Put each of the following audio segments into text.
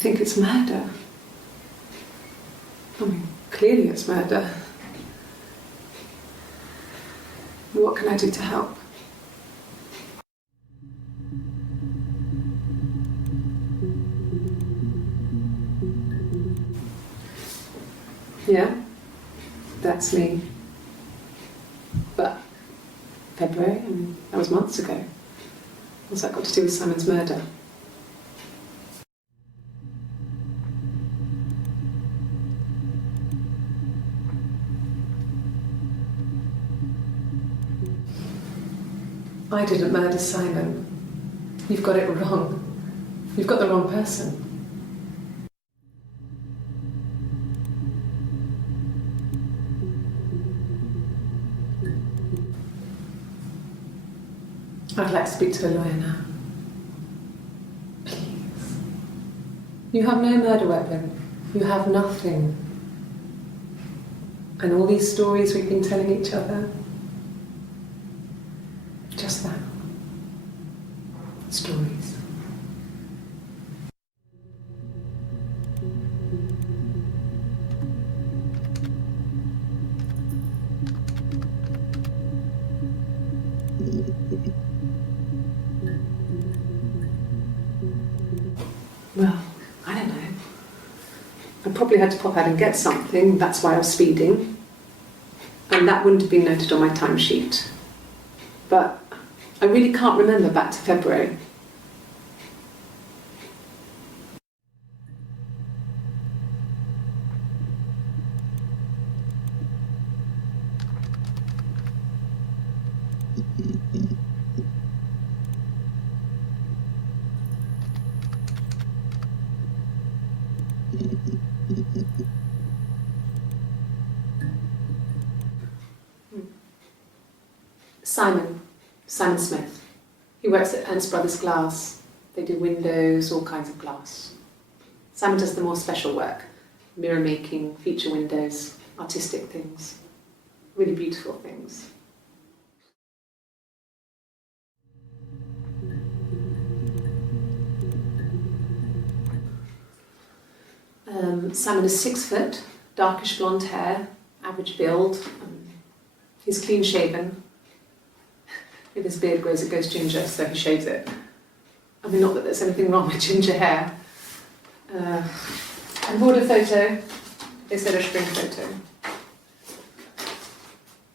think it's murder? I mean, clearly it's murder. What can I do to help? Yeah, that's me. But February, I mean, that was months ago. What's that got to do with Simon's murder? I didn't murder Simon. You've got it wrong. You've got the wrong person. I'd like to speak to a lawyer now. Please. You have no murder weapon. You have nothing. And all these stories we've been telling each other, just that. Stories. Well, I don't know. I probably had to pop out and get something, that's why I was speeding. And that wouldn't have been noted on my timesheet. But I really can't remember back to February. Simon Smith. He works at Ernst Brothers Glass. They do windows, all kinds of glass. Simon does the more special work, mirror making, feature windows, artistic things, really beautiful things. Simon is 6 foot, darkish blonde hair, average build. He's clean shaven. If his beard grows, it goes ginger, so he shaves it. I mean, not that there's anything wrong with ginger hair. I bought a photo. They said a spring photo.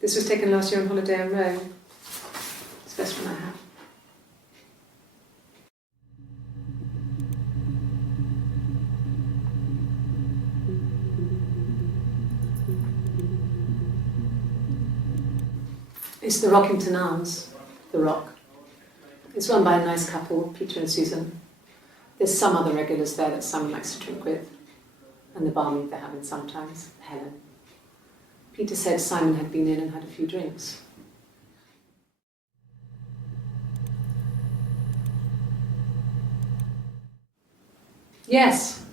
This was taken last year on holiday in Rome. It's the best one I have. It's the Rockington Arms, the Rock. It's run by a nice couple, Peter and Susan. There's some other regulars there that Simon likes to drink with, and the barmaid they're having sometimes, Helen. Peter said Simon had been in and had a few drinks. Yes,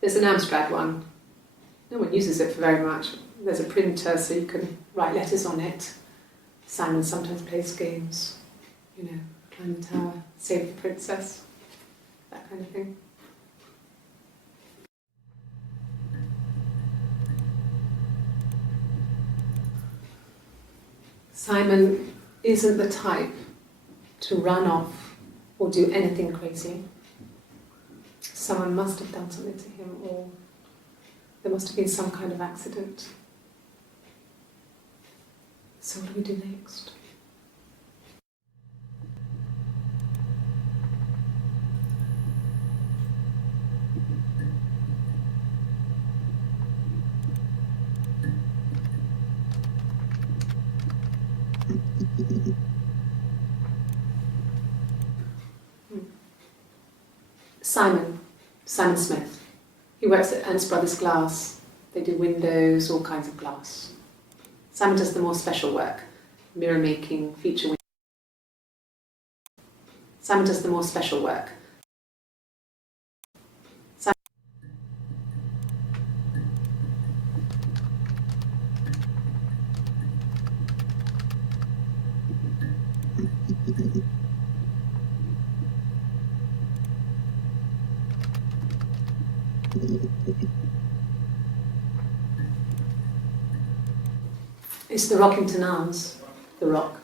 there's an Amstrad one. No one uses it for very much. There's a printer so you can write letters on it. Simon sometimes plays games, you know, climb the tower, save the princess, that kind of thing. Simon isn't the type to run off or do anything crazy. Someone must have done something to him, or there must have been some kind of accident. So what do we do next? Simon Smith. He works at Ernst Brothers Glass. They do windows, all kinds of glass. Simon does the more special work, mirror making, feature windows. Simon does the more special work. It's the Rockington Arms, the Rock.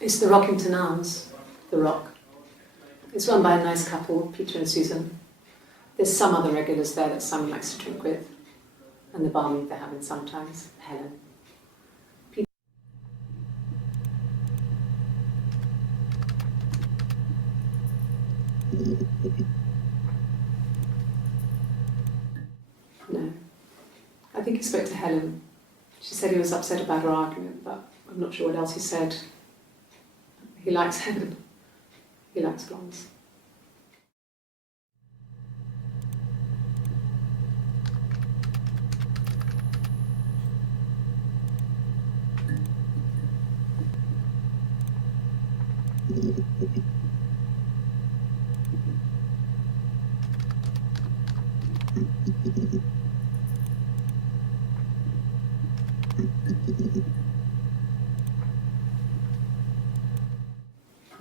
It's the Rockington Arms, the Rock. It's run by a nice couple, Peter and Susan. There's some other regulars there that Simon likes to drink with, and the barmaid they're having sometimes, Helen. No. I think he spoke to Helen. She said he was upset about her argument, but I'm not sure what else he said. He likes Helen. He likes blondes.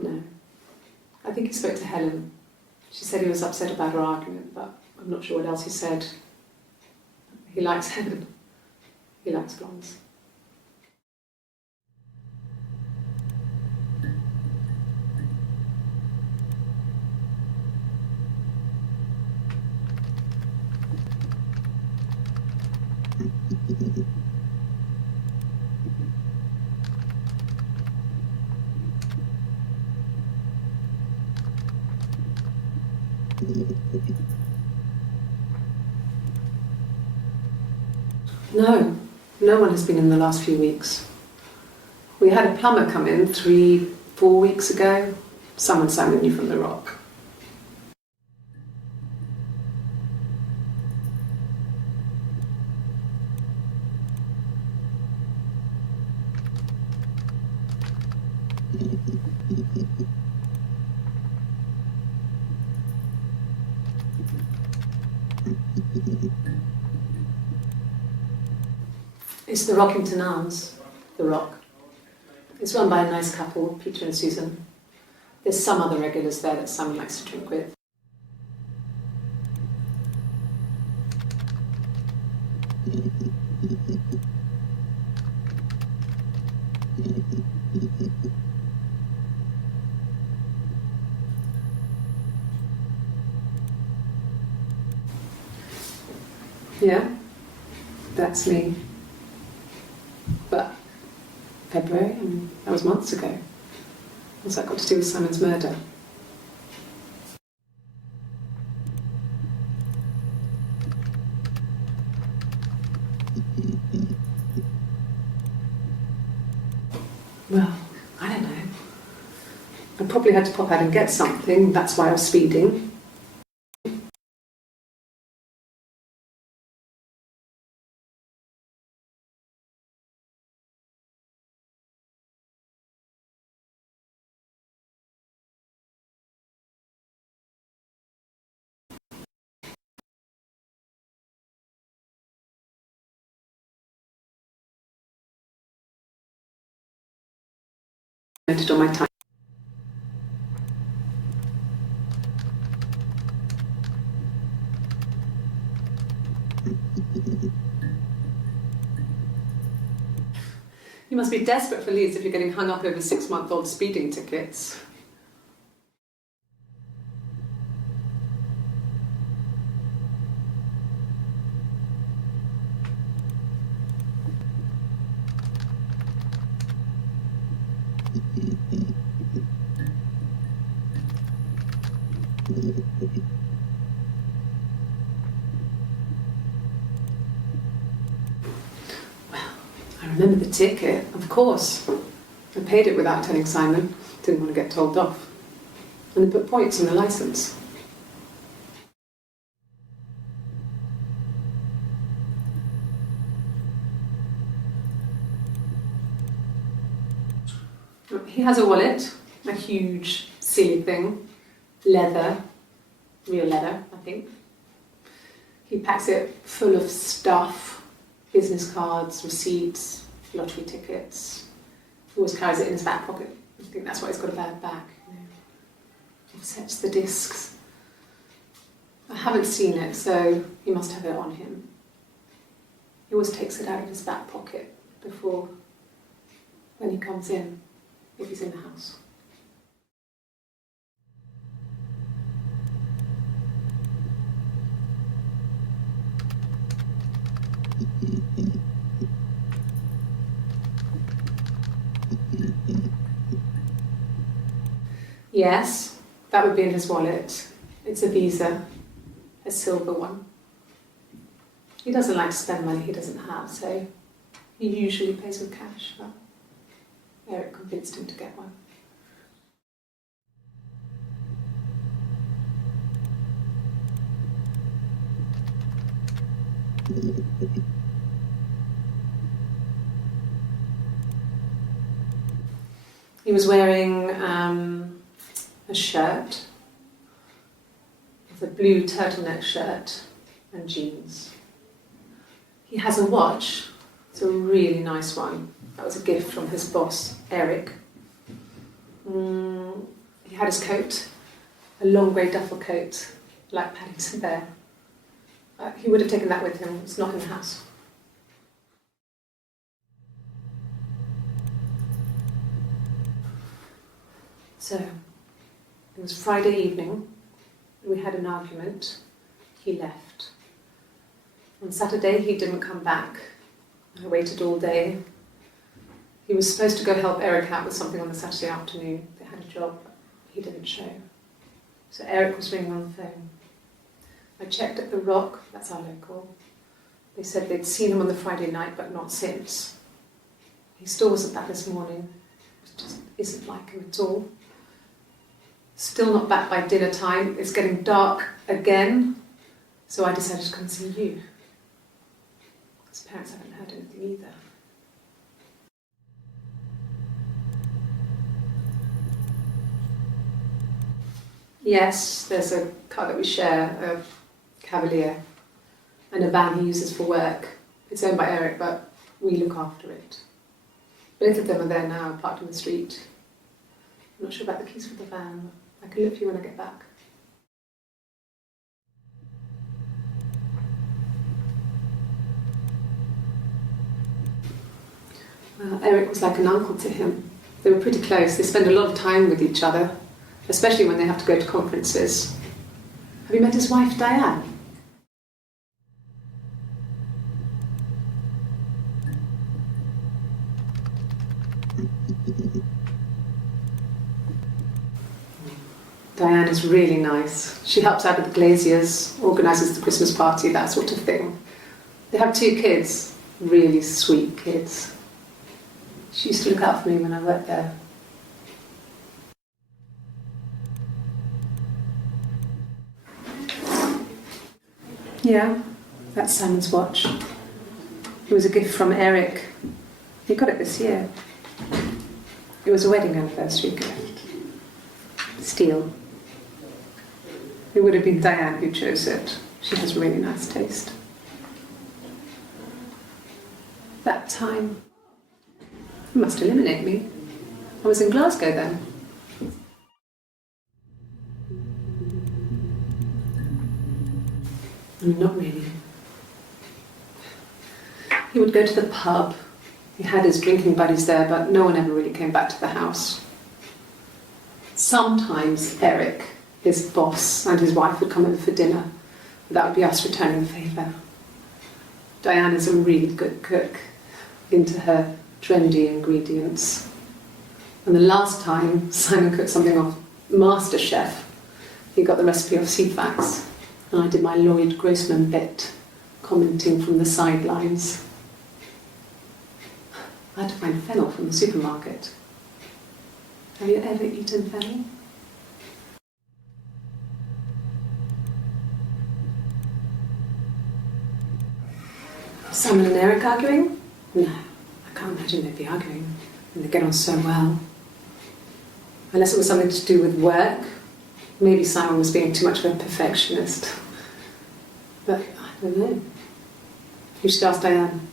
No. I think he spoke to Helen. She said he was upset about her argument, but I'm not sure what else he said. He likes Helen. He likes blondes. No, no one has been in the last few weeks. We had a plumber come in 3-4 weeks ago. Someone Simon knew from the Rock. It's the Rockington Arms, the Rock. It's run by a nice couple, Peter and Susan. There's some other regulars there that Simon likes to drink with. Yeah, that's me. But February, that was months ago. What's that got to do with Simon's murder? Well, I don't know. I probably had to pop out and get something, that's why I was speeding. Noted on my time. You must be desperate for leads if you're getting hung up over 6-month-old speeding tickets. I remember the ticket, of course. I paid it without telling Simon. Didn't want to get told off. And they put points on the licence. He has a wallet, a huge, silly thing, leather, real leather, I think. He packs it full of stuff, business cards, receipts, lottery tickets, always carries it in his back pocket. I think that's why he's got a bad back. Offsets the discs. I haven't seen it, so he must have it on him. He always takes it out of his back pocket before, when he comes in, if he's in the house. Yes, that would be in his wallet. It's a Visa, a silver one. He doesn't like to spend money he doesn't have, so he usually pays with cash, but Eric convinced him to get one. He was wearing a shirt, with a blue turtleneck shirt and jeans. He has a watch. It's a really nice one. That was a gift from his boss, Eric. He had his coat, a long grey duffel coat, like Paddington Bear. He would have taken that with him. It's not in the house. So, it was Friday evening. We had an argument. He left. On Saturday, he didn't come back. I waited all day. He was supposed to go help Eric out with something on the Saturday afternoon. They had a job. He didn't show. So Eric was ringing on the phone. I checked at The Rock, that's our local. They said they'd seen him on the Friday night, but not since. He still wasn't back this morning. It just isn't like him at all. Still not back by dinner time. It's getting dark again. So I decided to come and see you. His parents haven't heard anything either. Yes, there's a car that we share, a Cavalier, and a van he uses for work. It's owned by Eric, but we look after it. Both of them are there now, parked in the street. I'm not sure about the keys for the van. I can look for you when I get back. Well, Eric was like an uncle to him. They were pretty close. They spend a lot of time with each other, especially when they have to go to conferences. Have you met his wife, Diane? Diane is really nice. She helps out with the glaziers, organises the Christmas party, that sort of thing. They have 2 kids, really sweet kids. She used to look out for me when I worked there. Yeah, that's Simon's watch. It was a gift from Eric. He got it this year. It was a wedding anniversary gift. Steel. It would have been Diane who chose it. She has really nice taste. That time. It must eliminate me. I was in Glasgow then. Not really. He would go to the pub. He had his drinking buddies there, but no one ever really came back to the house. Sometimes Eric, his boss, and his wife would come over for dinner. That would be us returning the favour. Diane is a really good cook, into her trendy ingredients. And the last time Simon cooked something off MasterChef, he got the recipe off Ceefax, and I did my Lloyd Grossman bit, commenting from the sidelines. I had to find fennel from the supermarket. Have you ever eaten fennel? Simon and Eric arguing? No, I can't imagine they'd be arguing. And they get on so well. Unless it was something to do with work. Maybe Simon was being too much of a perfectionist. But I don't know. You should ask Diane.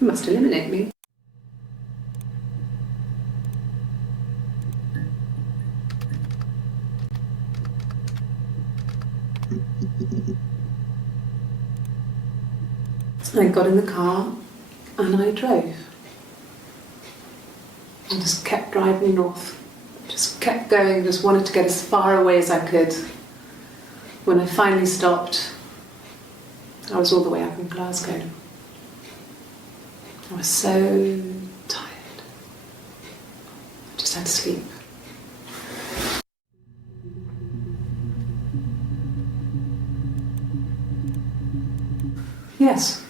You must eliminate me. I got in the car and I drove. I just kept driving north. Just kept going, just wanted to get as far away as I could. When I finally stopped, I was all the way up in Glasgow. I was so tired. I just had to sleep. Yes.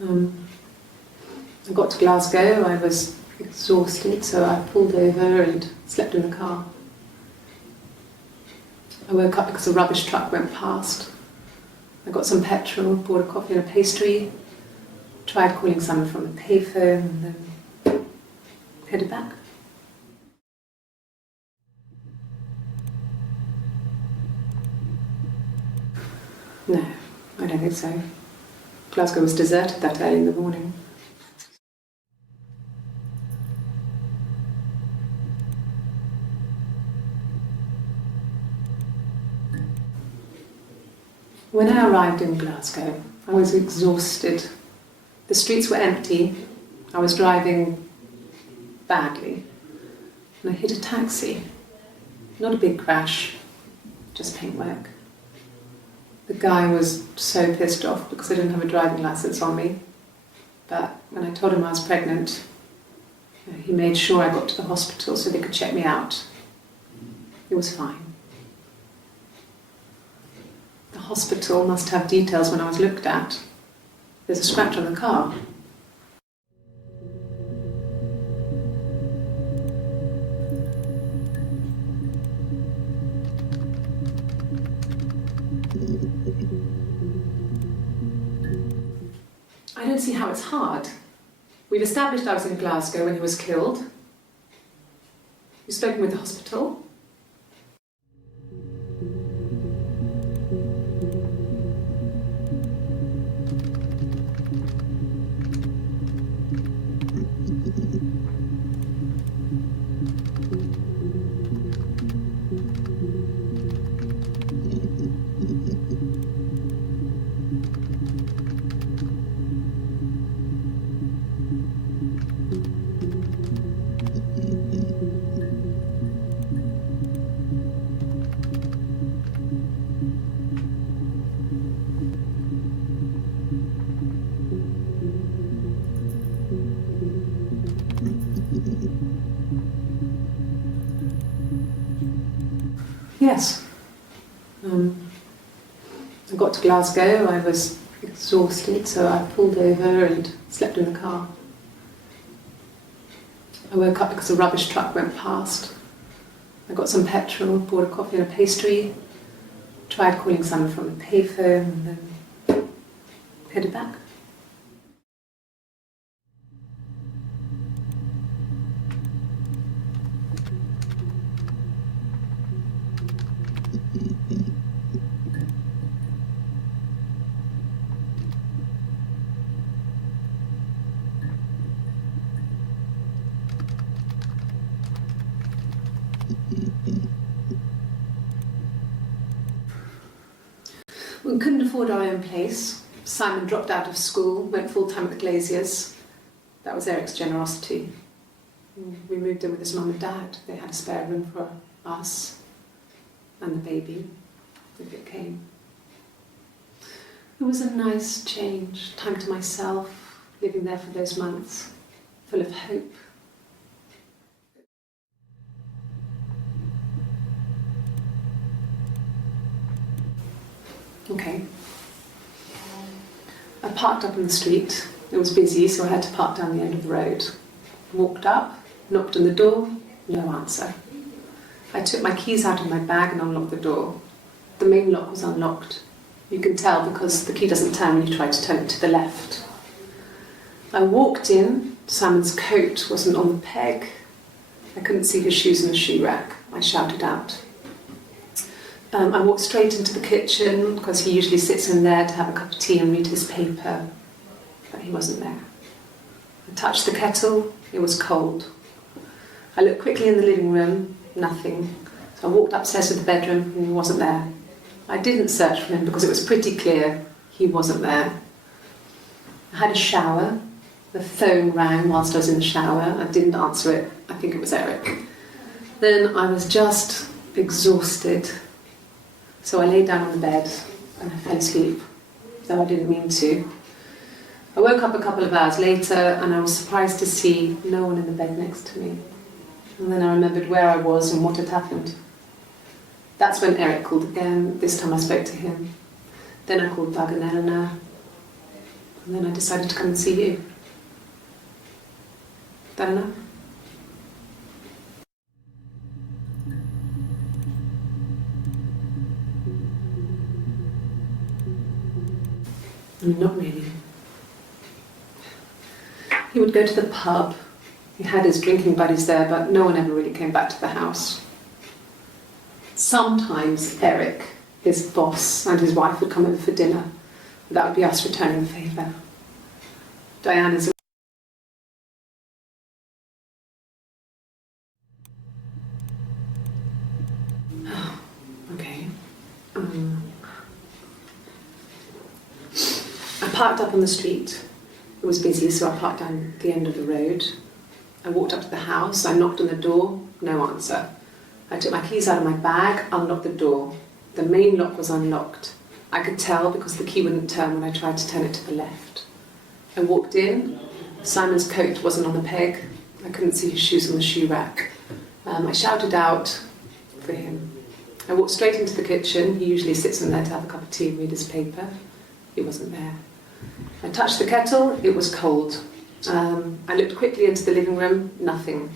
I got to Glasgow, I was exhausted, so I pulled over and slept in the car. I woke up because a rubbish truck went past. I got some petrol, bought a coffee and a pastry, tried calling someone from a payphone, and then headed back. No, I don't think so. Glasgow was deserted that early in the morning. When I arrived in Glasgow, I was exhausted. The streets were empty. I was driving badly. And I hit a taxi. Not a big crash, just paintwork. The guy was so pissed off because I didn't have a driving license on me. But when I told him I was pregnant, he made sure I got to the hospital so they could check me out. It was fine. The hospital must have details when I was looked at. There's a scratch on the car. I don't see how it's hard. We've established I was in Glasgow when he was killed. You've spoken with the hospital. Yes. I got to Glasgow, I was exhausted, so I pulled over and slept in the car. I woke up because a rubbish truck went past. I got some petrol, bought a coffee and a pastry, tried calling someone from a payphone, and then headed back. We couldn't afford our own place. Simon dropped out of school, went full-time at the Glaziers. That was Eric's generosity. We moved in with his mum and dad. They had a spare room for us and the baby, if it came. It was a nice change, time to myself, living there for those months, full of hope. Okay. I parked up on the street. It was busy, so I had to park down the end of the road. Walked up, knocked on the door, no answer. I took my keys out of my bag and unlocked the door. The main lock was unlocked. You can tell because the key doesn't turn when you try to turn it to the left. I walked in. Simon's coat wasn't on the peg. I couldn't see his shoes in the shoe rack. I shouted out. I walked straight into the kitchen because he usually sits in there to have a cup of tea and read his paper, but he wasn't there. I touched the kettle, it was cold. I looked quickly in the living room, nothing. So I walked upstairs to the bedroom and he wasn't there. I didn't search for him because it was pretty clear he wasn't there. I had a shower. The phone rang whilst I was in the shower. I didn't answer it. I think it was Eric. Then I was just exhausted. So I lay down on the bed and I fell asleep, though I didn't mean to. I woke up a couple of hours later and I was surprised to see no one in the bed next to me. And then I remembered where I was and what had happened. That's when Eric called again. This time I spoke to him. Then I called Doug and Eleanor. And then I decided to come and see you. That enough? Not really. He would go to the pub. He had his drinking buddies there, but no one ever really came back to the house. Sometimes Eric, his boss, and his wife would come over for dinner. That would be us returning the favour. Diana's okay. I parked up on the street. It was busy, so I parked down the end of the road. I walked up to the house, I knocked on the door, no answer. I took my keys out of my bag, unlocked the door. The main lock was unlocked. I could tell because the key wouldn't turn when I tried to turn it to the left. I walked in. Simon's coat wasn't on the peg. I couldn't see his shoes on the shoe rack. I shouted out for him. I walked straight into the kitchen. He usually sits in there to have a cup of tea and read his paper. He wasn't there. I touched the kettle. It was cold. I looked quickly into the living room. Nothing.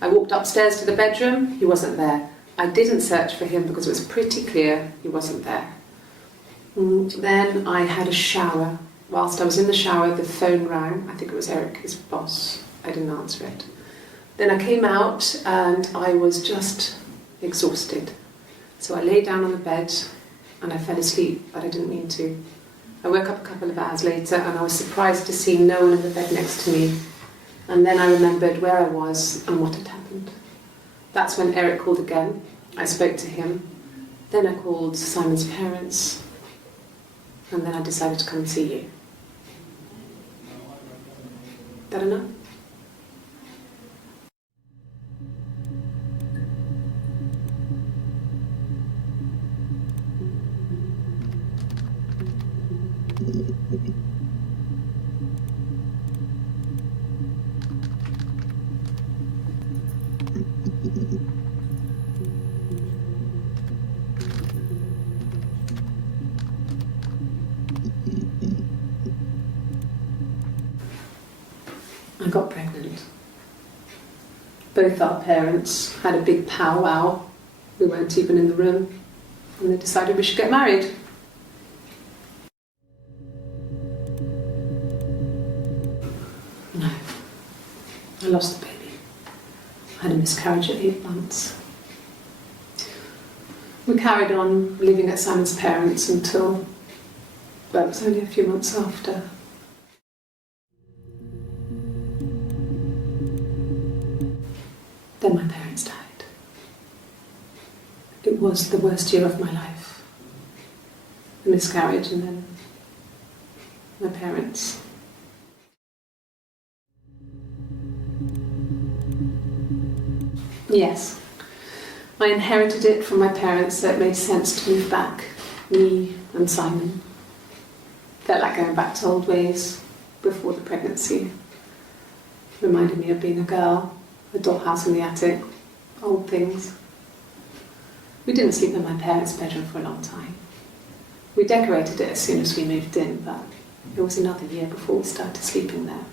I walked upstairs to the bedroom. He wasn't there. I didn't search for him because it was pretty clear he wasn't there. Then I had a shower. Whilst I was in the shower, the phone rang. I think it was Eric, his boss. I didn't answer it. Then I came out and I was just exhausted. So I lay down on the bed and I fell asleep, but I didn't mean to. I woke up a couple of hours later and I was surprised to see no one in the bed next to me. And then I remembered where I was and what had happened. That's when Eric called again. I spoke to him. Then I called Simon's parents. And then I decided to come and see you. That enough? I got pregnant. Both our parents had a big powwow. We weren't even in the room. And they decided we should get married. No. I lost the baby. I had a miscarriage at 8 months. We carried on living at Simon's parents until, well, it was only a few months after. Then my parents died. It was the worst year of my life. A miscarriage and then my parents. Yes, I inherited it from my parents, so it made sense to move back, me and Simon. Felt like going back to old ways before the pregnancy. Reminded me of being a girl. A dollhouse in the attic, old things. We didn't sleep in my parents' bedroom for a long time. We decorated it as soon as we moved in, but it was another year before we started sleeping there.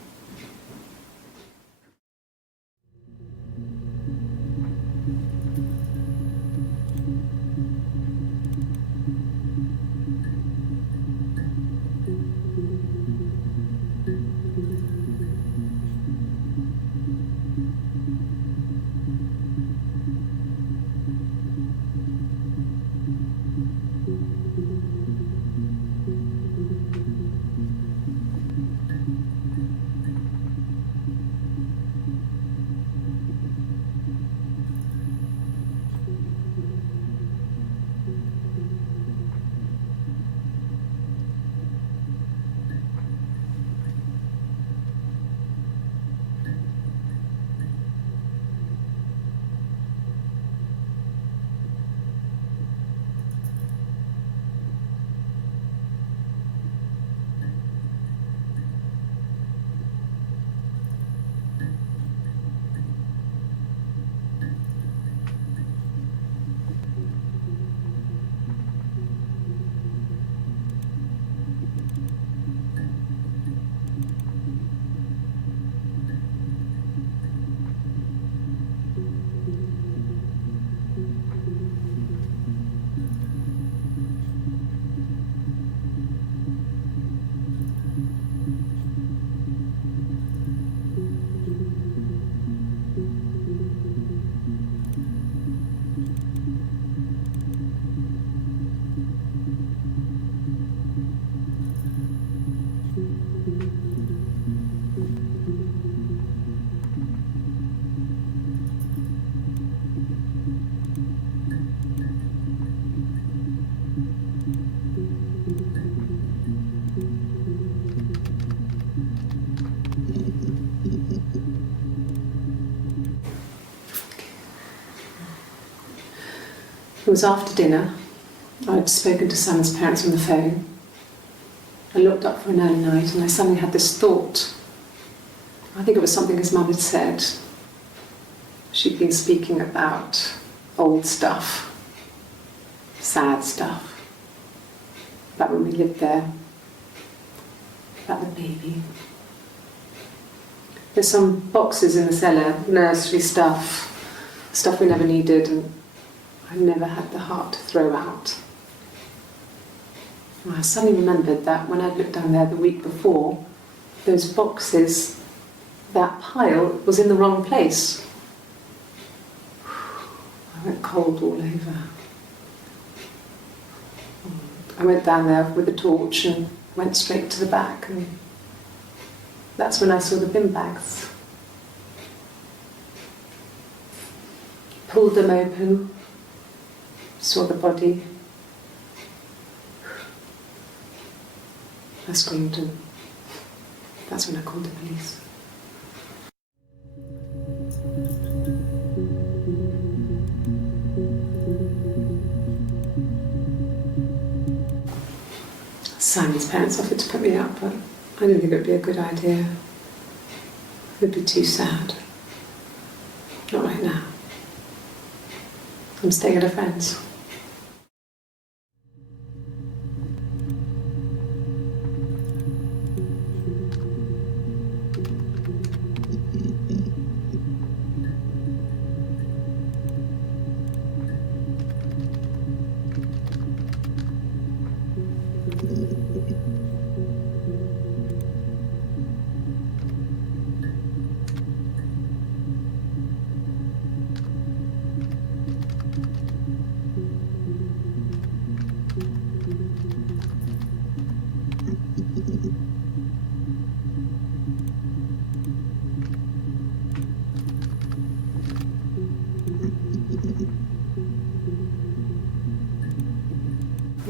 It was after dinner. I'd spoken to Sam's parents on the phone. I looked up for an early night and I suddenly had this thought. I think it was something his mum had said. She'd been speaking about old stuff, sad stuff, about when we lived there, about the baby. There's some boxes in the cellar, nursery stuff we never needed and I never had the heart to throw out. And I suddenly remembered that when I'd looked down there the week before, those boxes, that pile was in the wrong place. I went cold all over. I went down there with a torch and went straight to the back, and that's when I saw the bin bags. Pulled them open, saw the body. I screamed and that's when I called the police. Simon's parents offered to put me up, but I didn't think it would be a good idea. It would be too sad. Not right now. I'm staying at a friend's.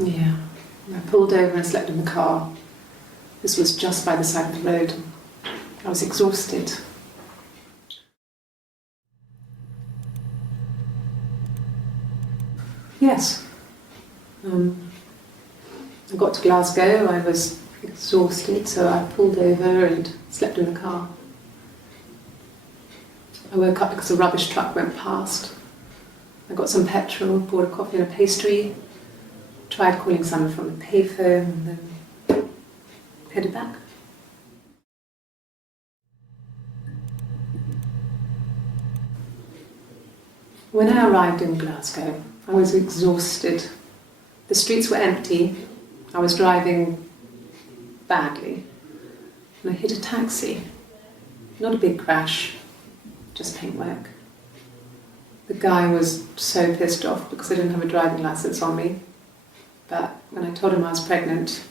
Yeah, I pulled over and slept in the car. This was just by the side of the road. I was exhausted. Yes. I got to Glasgow, I was exhausted, so I pulled over and slept in the car. I woke up because a rubbish truck went past. I got some petrol, bought a coffee and a pastry, tried calling someone from the payphone and then headed back. When I arrived in Glasgow, I was exhausted. The streets were empty. I was driving badly. And I hit a taxi. Not a big crash, just paintwork. The guy was so pissed off because I didn't have a driving license on me. But when I told him I was pregnant,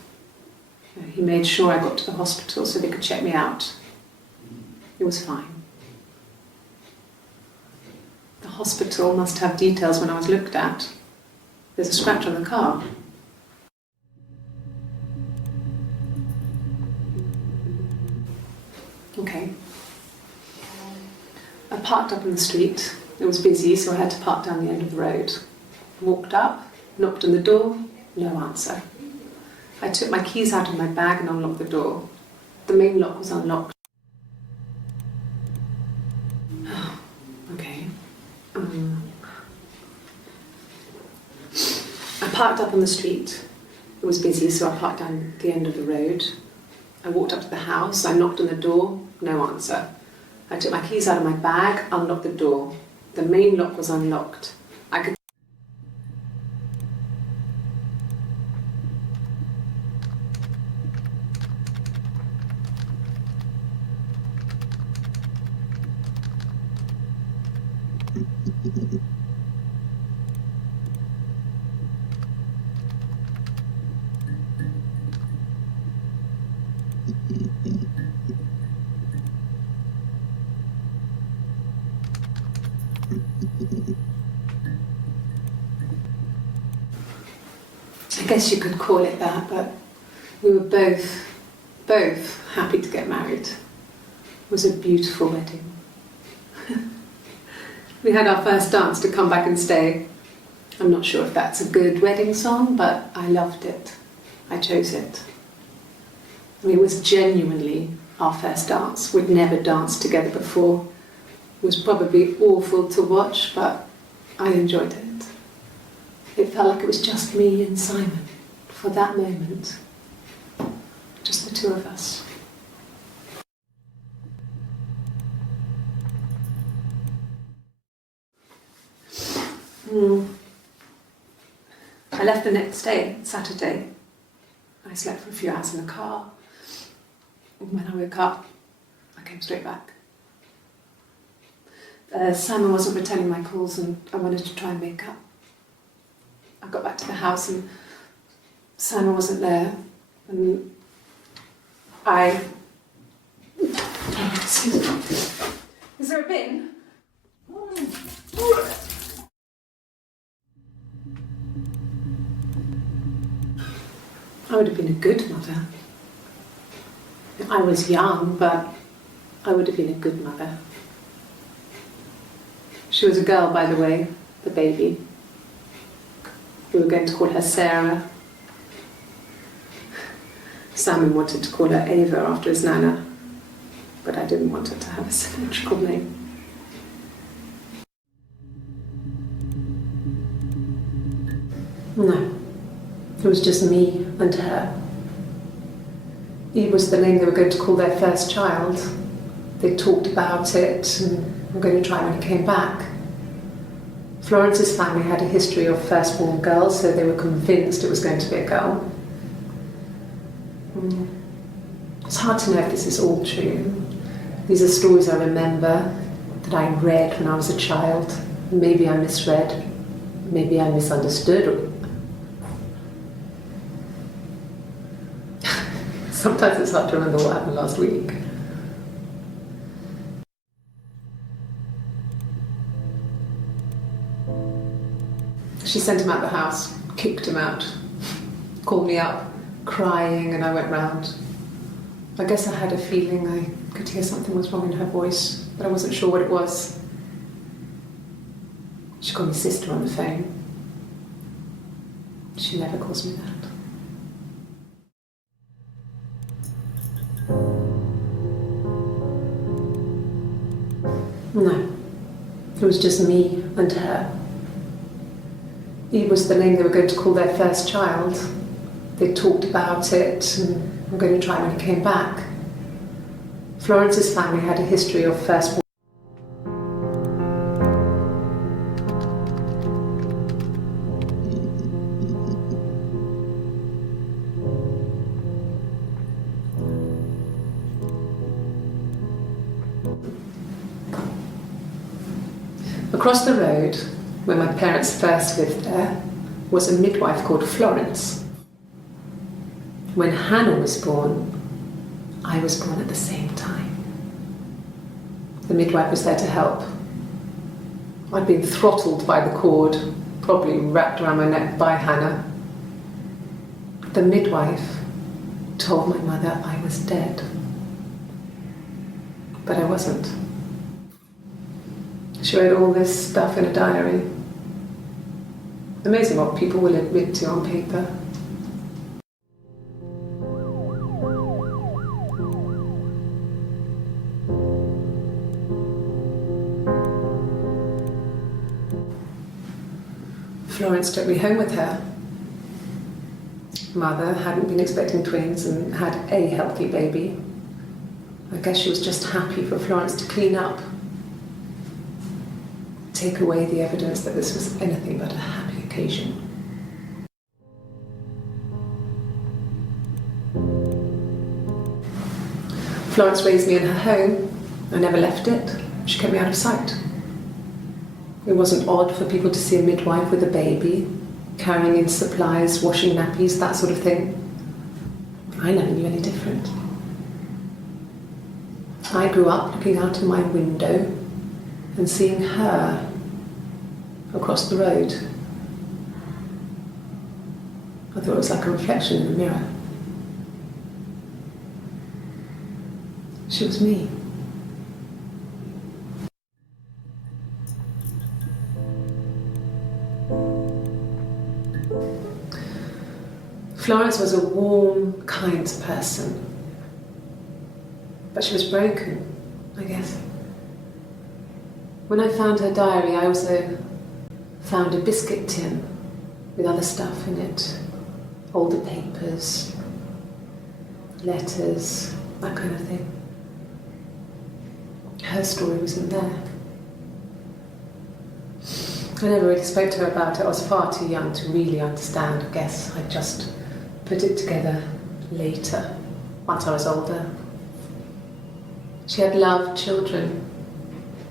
he made sure I got to the hospital so they could check me out. It was fine. The hospital must have details when I was looked at. There's a scratch on the car. Okay. I parked up in the street. It was busy, so I had to park down the end of the road. Walked up, knocked on the door, no answer. I took my keys out of my bag and unlocked the door. The main lock was unlocked. Okay. I parked up on the street. It was busy, so I parked down the end of the road. I walked up to the house, I knocked on the door, no answer. I took my keys out of my bag, unlocked the door. The main lock was unlocked. I could I guess you could call it that, but we were both happy to get married. It was a beautiful wedding. We had our first dance to come back and stay. I'm not sure if that's a good wedding song, but I loved it. I chose it. It was genuinely our first dance. We'd never danced together before. It was probably awful to watch, but I enjoyed it. It felt like it was just me and Simon for that moment. Just the two of us. I left the next day, Saturday. I slept for a few hours in the car. And when I woke up, I came straight back. Simon wasn't returning my calls and I wanted to try and make up. I got back to the house and Simon wasn't there. And excuse me. Is there a bin? I would have been a good mother. I was young, but I would have been a good mother. She was a girl, by the way, the baby. We were going to call her Sarah. Simon wanted to call her Ava after his nana, but I didn't want her to have a symmetrical name. No, it was just me and her. Eve was the name they were going to call their first child. They talked about it and were going to try when he came back. Florence's family had a history of firstborn girls, so they were convinced it was going to be a girl. It's hard to know if this is all true. These are stories I remember, that I read when I was a child. Maybe I misread, maybe I misunderstood. Sometimes it's hard to remember what happened last week. She sent him out the house, kicked him out, called me up, crying, and I went round. I guess I had a feeling I could hear something was wrong in her voice, but I wasn't sure what it was. She called me sister on the phone. She never calls me that. No, it was just me and her. Eve was the name they were going to call their first child. They talked about it and were going to try when he came back. Florence's family had a history of firstborn. Across the road, where my parents first lived there, was a midwife called Florence. When Hannah was born, I was born at the same time. The midwife was there to help. I'd been throttled by the cord, probably wrapped around my neck by Hannah. The midwife told my mother I was dead, but I wasn't. She wrote all this stuff in a diary. Amazing what people will admit to on paper. Florence took me home with her. Mother hadn't been expecting twins and had a healthy baby. I guess she was just happy for Florence to clean up. Take away the evidence that this was anything but a happy occasion. Florence raised me in her home. I never left it. She kept me out of sight. It wasn't odd for people to see a midwife with a baby, carrying in supplies, washing nappies, that sort of thing. I never knew any different. I grew up looking out of my window and seeing her across the road. I thought it was like a reflection in the mirror. She was me. Florence was a warm, kind person, but she was broken, I guess. When I found her diary, I also found a biscuit tin with other stuff in it, older papers, letters, that kind of thing. Her story wasn't there. I never really spoke to her about it. I was far too young to really understand, I guess. I just put it together later, once I was older. She had loved children,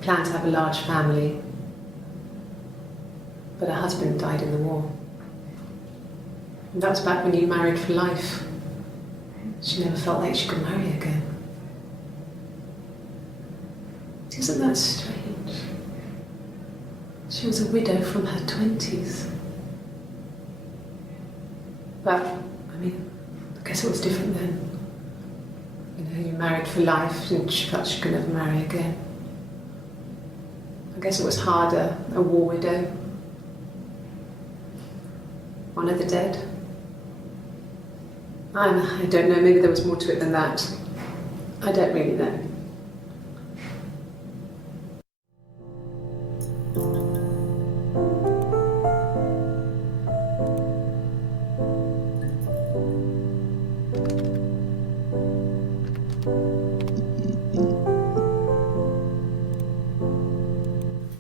planned to have a large family, but her husband died in the war. And that was back when you married for life. She never felt like she could marry again. Isn't that strange? She was a widow from her 20s. But, I mean, I guess it was different then. You know, you married for life and she felt she could never marry again. I guess it was harder, a war widow. One of the dead. I don't know, maybe there was more to it than that. I don't really know.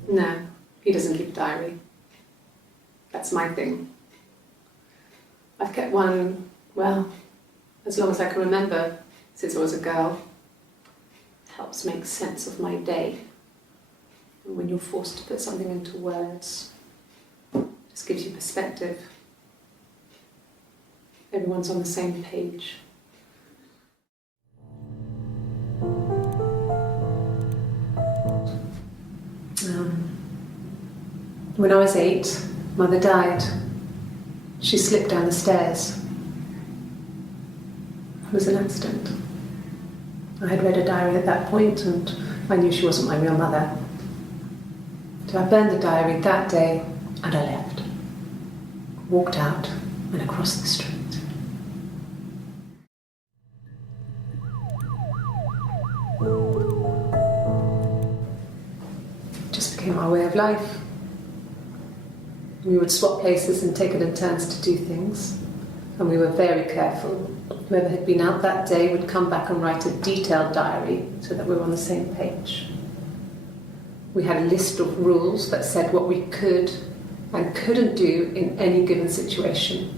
No, he doesn't keep a diary. That's my thing. I've kept one, well, as long as I can remember, since I was a girl. It helps make sense of my day. And when you're forced to put something into words, it just gives you perspective. Everyone's on the same page. When I was 8, Mother died. She slipped down the stairs. It was an accident. I had read a diary at that point and I knew she wasn't my real mother. So I burned the diary that day and I left. Walked out and across the street. It just became our way of life. We would swap places and take it in turns to do things. And we were very careful. Whoever had been out that day would come back and write a detailed diary so that we were on the same page. We had a list of rules that said what we could and couldn't do in any given situation.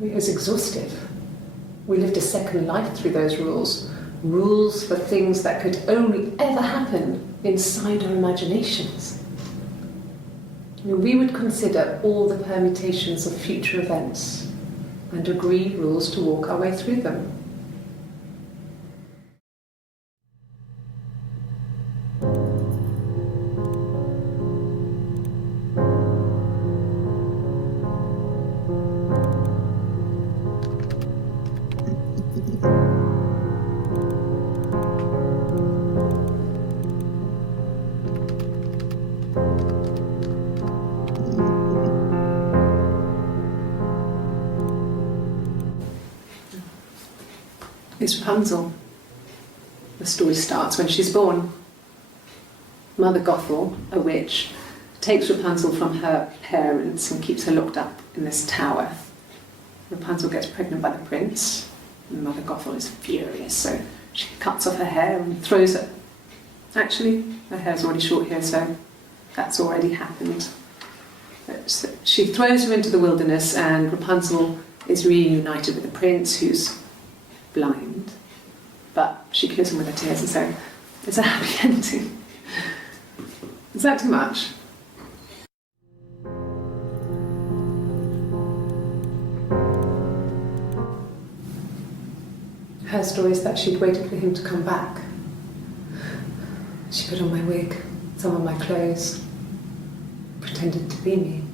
It was exhaustive. We lived a second life through those rules. Rules for things that could only ever happen inside our imaginations. We would consider all the permutations of future events and agree rules to walk our way through them. It's Rapunzel. The story starts when she's born. Mother Gothel, a witch, takes Rapunzel from her parents and keeps her locked up in this tower. Rapunzel gets pregnant by the prince, and Mother Gothel is furious, so she cuts off her hair and throws it. Actually, her hair's already short here, so that's already happened. So she throws her into the wilderness, and Rapunzel is reunited with the prince, who's blind, but she kills him with her tears, and so it's a happy ending. Is that too much? Her story is that she'd waited for him to come back. She put on my wig, some of my clothes, pretended to be me.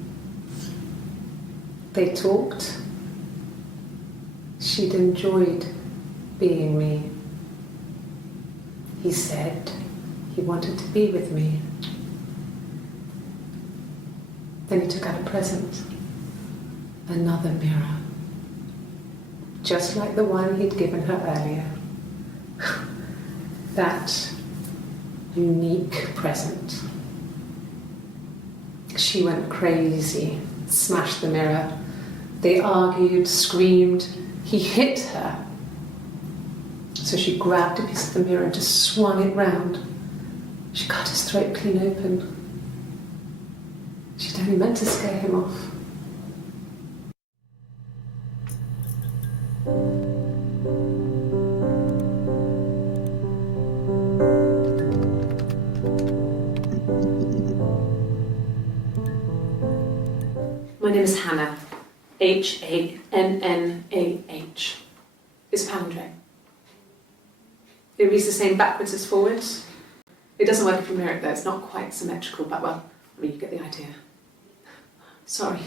They talked. She'd enjoyed being me. He said he wanted to be with me. Then he took out a present, another mirror. just like the one he'd given her earlier. That unique present. She went crazy, smashed the mirror. They argued, screamed. He hit her. So she grabbed a piece of the mirror and just swung it round. She cut his throat clean open. She'd only meant to scare him off. My name is Hannah. H-A-N-N-A-H. It's a palindrome. It reads the same backwards as forwards. It doesn't work if you mirror it though, it's not quite symmetrical, but well, I mean, you get the idea. Sorry.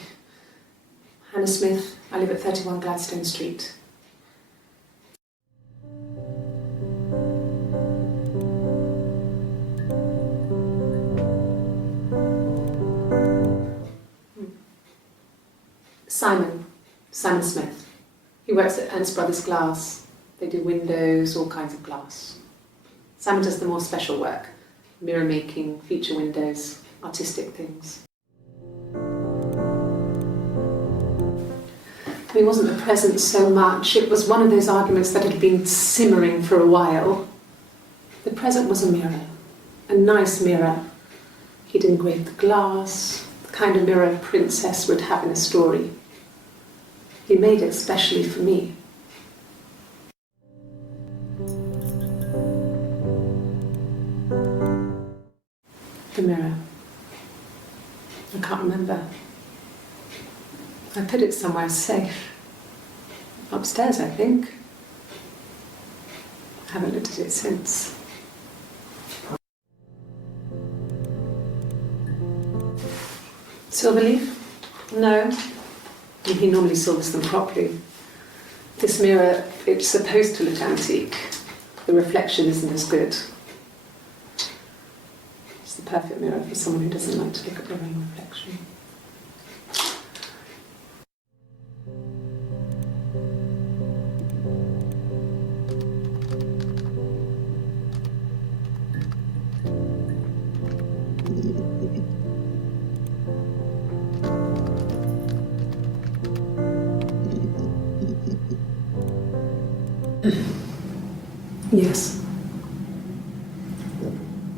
Hannah Smith, I live at 31 Gladstone Street. Simon Smith. He works at Ernst Brothers Glass. They do windows, all kinds of glass. Simon does the more special work, mirror making, feature windows, artistic things. It wasn't the present so much, it was one of those arguments that had been simmering for a while. The present was a mirror, a nice mirror. He'd engraved the glass, the kind of mirror a princess would have in a story. He made it specially for me. The mirror. I can't remember. I put it somewhere safe. Upstairs, I think. I haven't looked at it since. Silverleaf? No. He normally silvers them properly. This mirror, it's supposed to look antique. The reflection isn't as good. It's the perfect mirror for someone who doesn't like to look at their own reflection. Yes.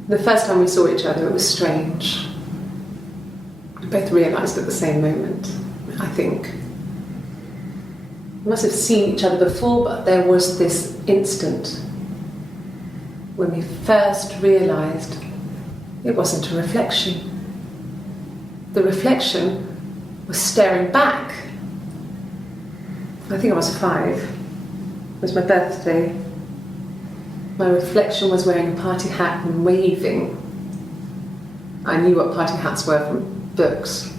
The first time we saw each other, it was strange. We both realised at the same moment, I think. We must have seen each other before, but there was this instant when we first realised it wasn't a reflection. The reflection was staring back. I think I was 5. It was my birthday. My reflection was wearing a party hat and waving. I knew what party hats were from books.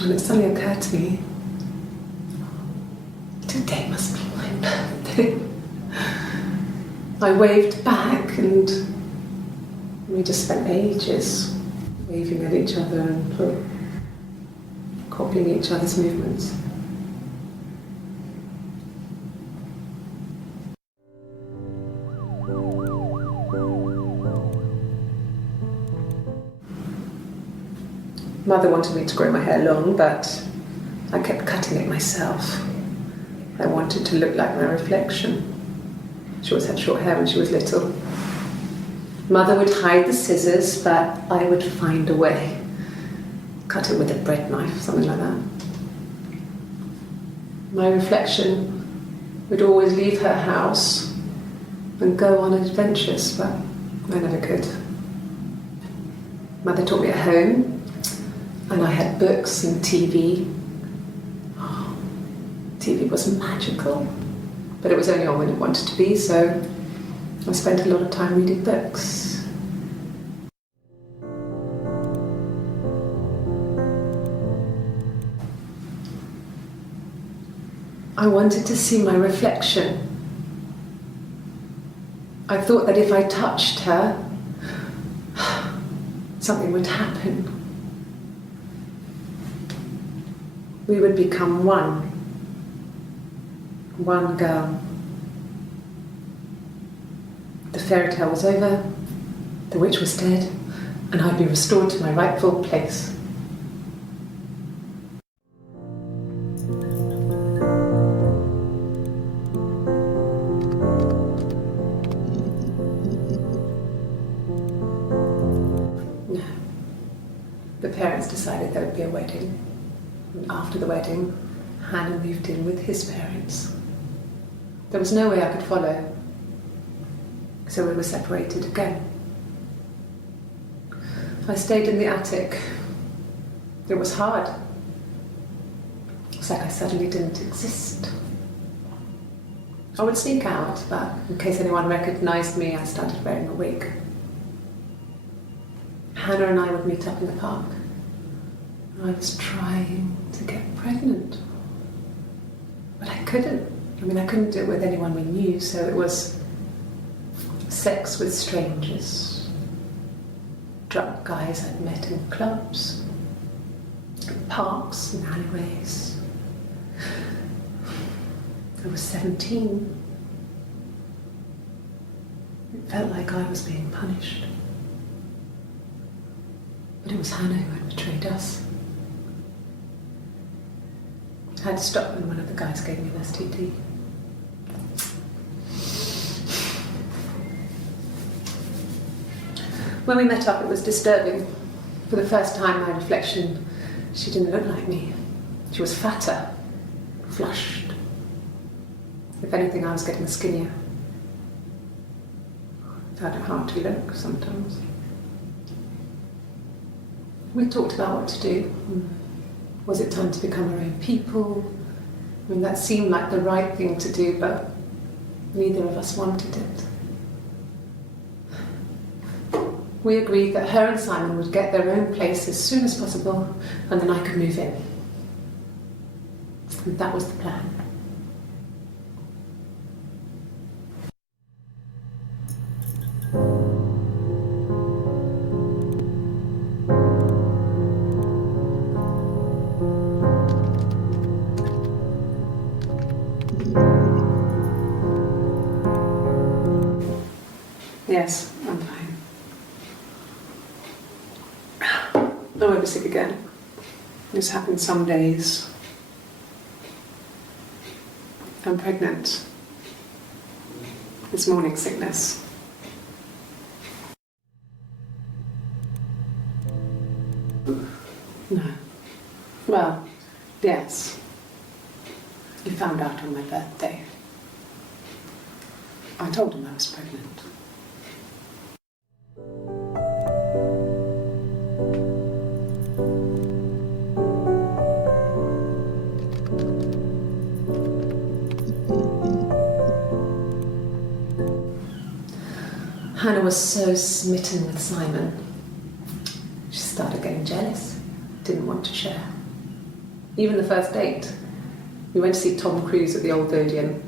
And it suddenly occurred to me, today must be my birthday. I waved back and we just spent ages waving at each other and copying each other's movements. Mother wanted me to grow my hair long, but I kept cutting it myself. I wanted to look like my reflection. She always had short hair when she was little. Mother would hide the scissors, but I would find a way. Cut it with a bread knife, something like that. My reflection would always leave her house and go on adventures, but I never could. Mother taught me at home, and I had books and TV. Oh, TV was magical, but it was only on when it wanted to be, so I spent a lot of time reading books. I wanted to see my reflection. I thought that if I touched her, something would happen. We would become one. One girl. The fairy tale was over, the witch was dead, and I'd be restored to my rightful place. No. The parents decided there would be a wedding, and after the wedding, Hannah moved in with his parents. There was no way I could follow, so we were separated again. I stayed in the attic. It was hard. It was like I suddenly didn't exist. I would sneak out, but in case anyone recognized me, I started wearing a wig. Hannah and I would meet up in the park. I was trying to get pregnant, but I couldn't. I couldn't do it with anyone we knew, so it was sex with strangers, drunk guys I'd met in clubs, in parks and alleyways. I was 17. It felt like I was being punished. But it was Hannah who had betrayed us. I had to stop when one of the guys gave me an STD. When we met up, it was disturbing. For the first time, my reflection, she didn't look like me. She was fatter, flushed. If anything, I was getting skinnier. I found it hard to look sometimes. We talked about what to do. Was it time to become our own people? That seemed like the right thing to do, but neither of us wanted it. We agreed that her and Simon would get their own place as soon as possible, and then I could move in. And that was the plan. Yes, I'm fine. I won't be sick again. This happens some days. I'm pregnant. It's morning sickness. No. Well, yes. He found out on my birthday. I told him I was pregnant. Hannah was so smitten with Simon. She started getting jealous, didn't want to share. Even the first date, we went to see Tom Cruise at the Old Odeon.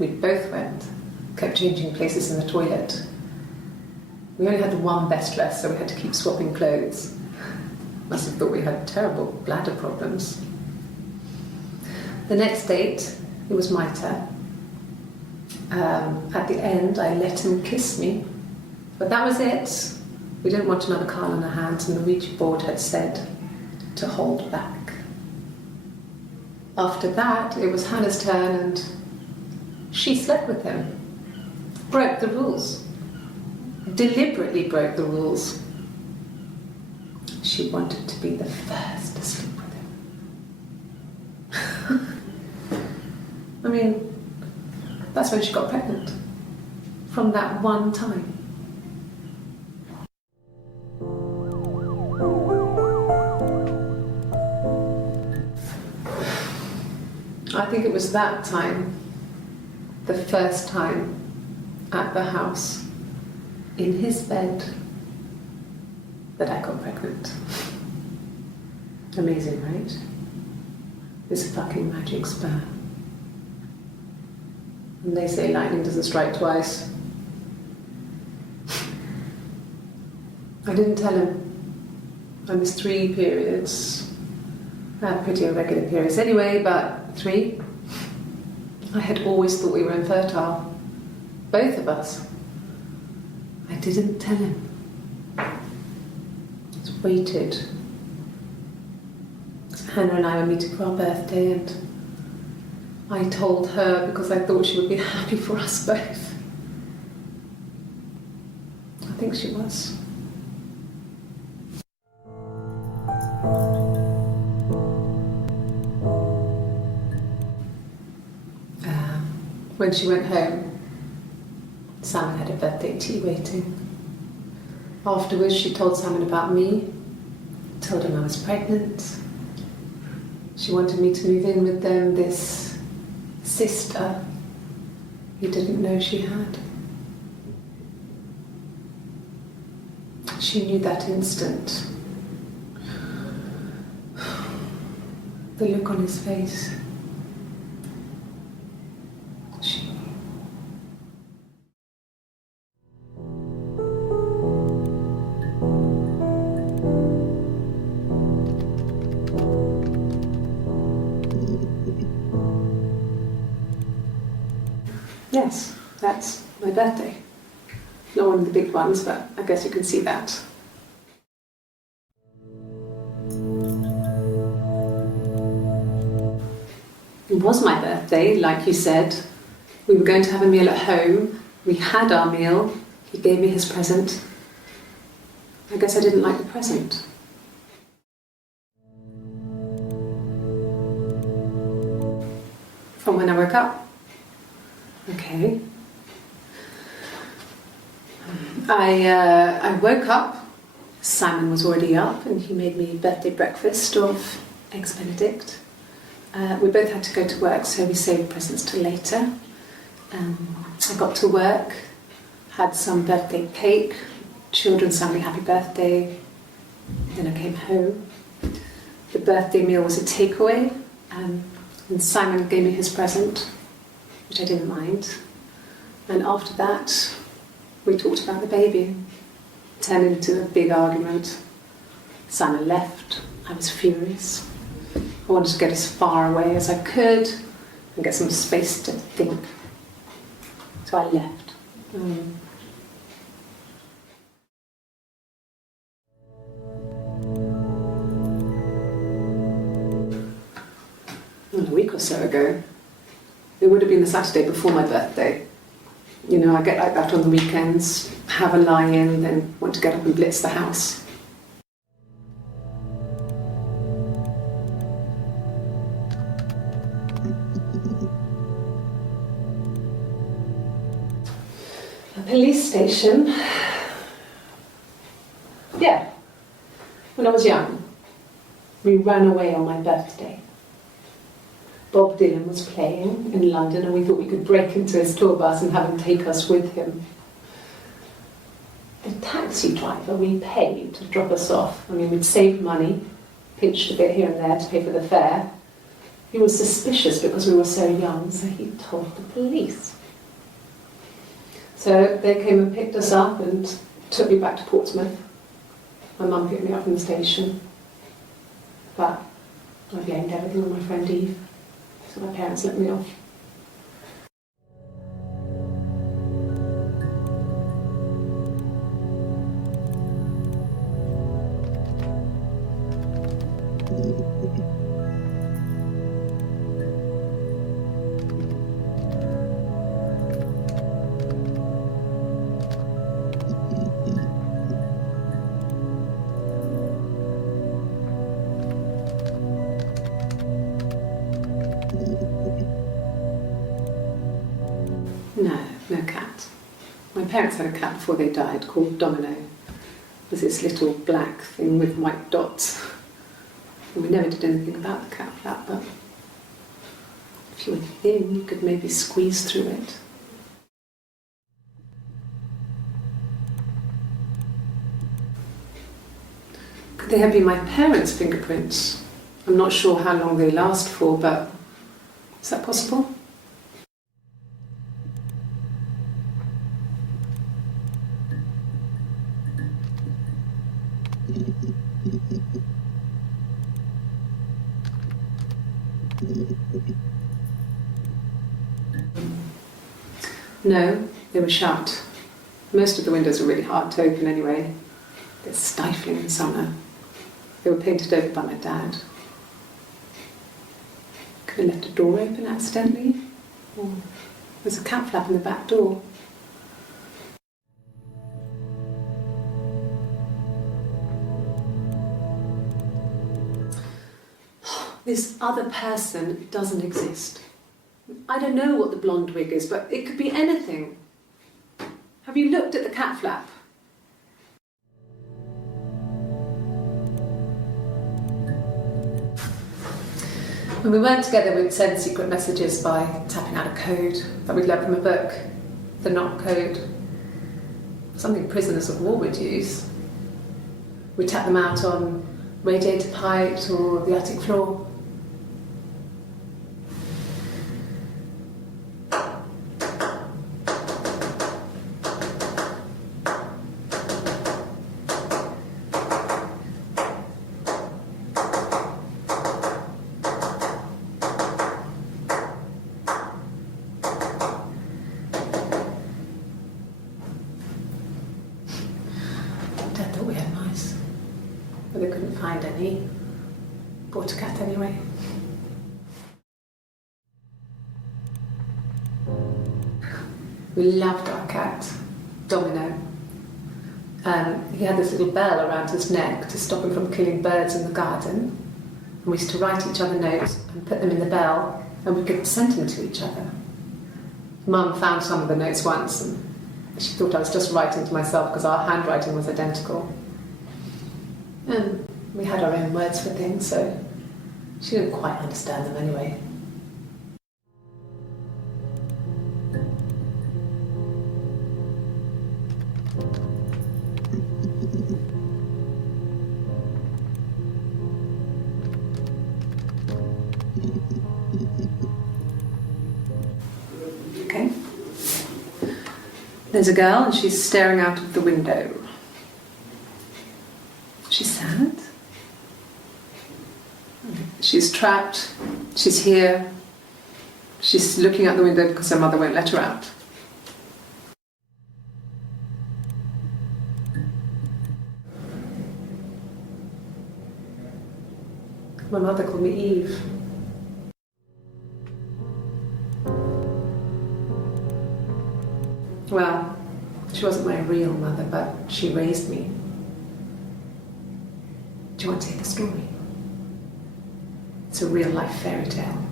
We both went, kept changing places in the toilet. We only had the one best dress, so we had to keep swapping clothes. Must have thought we had terrible bladder problems. The next date, it was my turn. At the end, I let him kiss me, but that was it. We didn't want another Carl on our hands, and the Ouija board had said to hold back. After that, it was Hannah's turn, and she slept with him. Broke the rules. Deliberately broke the rules. She wanted to be the first to sleep with him. That's when she got pregnant. From that one time. I think it was that time, the first time at the house, in his bed, that I got pregnant. Amazing, right? This fucking magic sperm. And they say lightning doesn't strike twice. I didn't tell him. I missed 3 periods. I had pretty irregular periods anyway, but 3. I had always thought we were infertile. Both of us. I didn't tell him. Just waited. Hannah and I were meeting for our birthday, and I told her because I thought she would be happy for us both. I think she was. When she went home, Simon had a birthday tea waiting. Afterwards, she told Simon about me, told him I was pregnant. She wanted me to move in with them, this sister he didn't know she had. She knew that instant. The look on his face. She knew. Yes, that's my birthday. Not one of the big ones, but I guess you can see that. It was my birthday, like you said. We were going to have a meal at home. We had our meal. He gave me his present. I guess I didn't like the present. From when I woke up. Okay. I woke up. Simon was already up, and he made me birthday breakfast of eggs Benedict. We both had to go to work, so we saved presents till later. I got to work, had some birthday cake, children sang me happy birthday. Then I came home. The birthday meal was a takeaway, and Simon gave me his present, which I didn't mind. And after that, we talked about the baby. It turned into a big argument. Simon left. I was furious. I wanted to get as far away as I could and get some space to think. So I left. A week or so ago, it would have been the Saturday before my birthday. You know, I get like that on the weekends, have a lie-in, then want to get up and blitz the house. A police station. Yeah, when I was young, we ran away on my birthday. Bob Dylan was playing in London, and we thought we could break into his tour bus and have him take us with him. The taxi driver we paid to drop us off, I mean, we'd saved money, pinched a bit here and there to pay for the fare. He was suspicious because we were so young, so he told the police. So they came and picked us up and took me back to Portsmouth. My mum picked me up from the station. But I blamed everything on my friend Eve. So my parents let me off. No cat. My parents had a cat before they died called Domino. It was this little black thing with white dots. And we never did anything about the cat flap, but if you were thin, you could maybe squeeze through it. Could they have been my parents' fingerprints? I'm not sure how long they last for, but is that possible? No, they were shut. Most of the windows were really hard to open anyway. They're stifling in summer. They were painted over by my dad. Could have left a door open accidentally. Or there's a cat flap in the back door. This other person doesn't exist. I don't know what the blonde wig is, but it could be anything. Have you looked at the cat flap? When we weren't together, we'd send secret messages by tapping out a code that we'd learned from a book, the knock code. Something prisoners of war would use. We'd tap them out on radiator pipes or the attic floor. Dad thought we had mice, but they couldn't find any. Bought a cat anyway. We loved our cat, Domino. He had this little bell around his neck to stop him from killing birds in the garden. And we used to write each other notes and put them in the bell, and we could send them to each other. Mum found some of the notes once, and she thought I was just writing to myself because our handwriting was identical. And we had our own words for things, so she didn't quite understand them anyway. Okay. There's a girl and she's staring out of the window. She's sad. She's trapped. She's here. She's looking out the window because her mother won't let her out. My mother called me Eve. Well, she wasn't my real mother, but she raised me. Do you want to hear the story? It's a real-life fairy tale.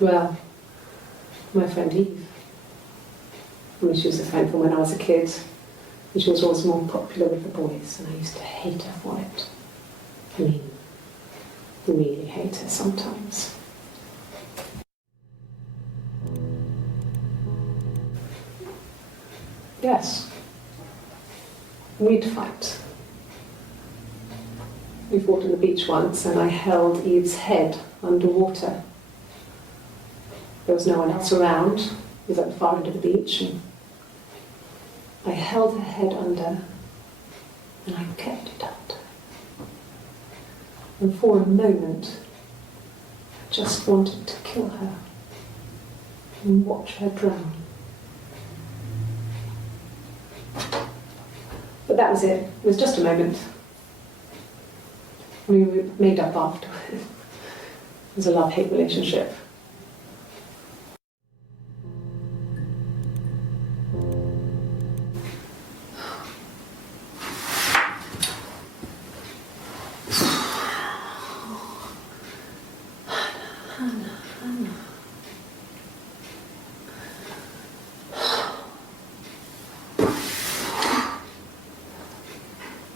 Well, my friend Eve. I mean, she was a friend from when I was a kid, and she was always more popular with the boys, and I used to hate her for it. I mean, really hate her sometimes. Yes, we'd fight. We fought on the beach once, and I held Eve's head underwater. There was no one else around. It was at the far end of the beach, and I held her head under, and I kept it under. And for a moment, I just wanted to kill her and watch her drown. But that was it. It was just a moment. We were made up afterwards. It was a love-hate relationship.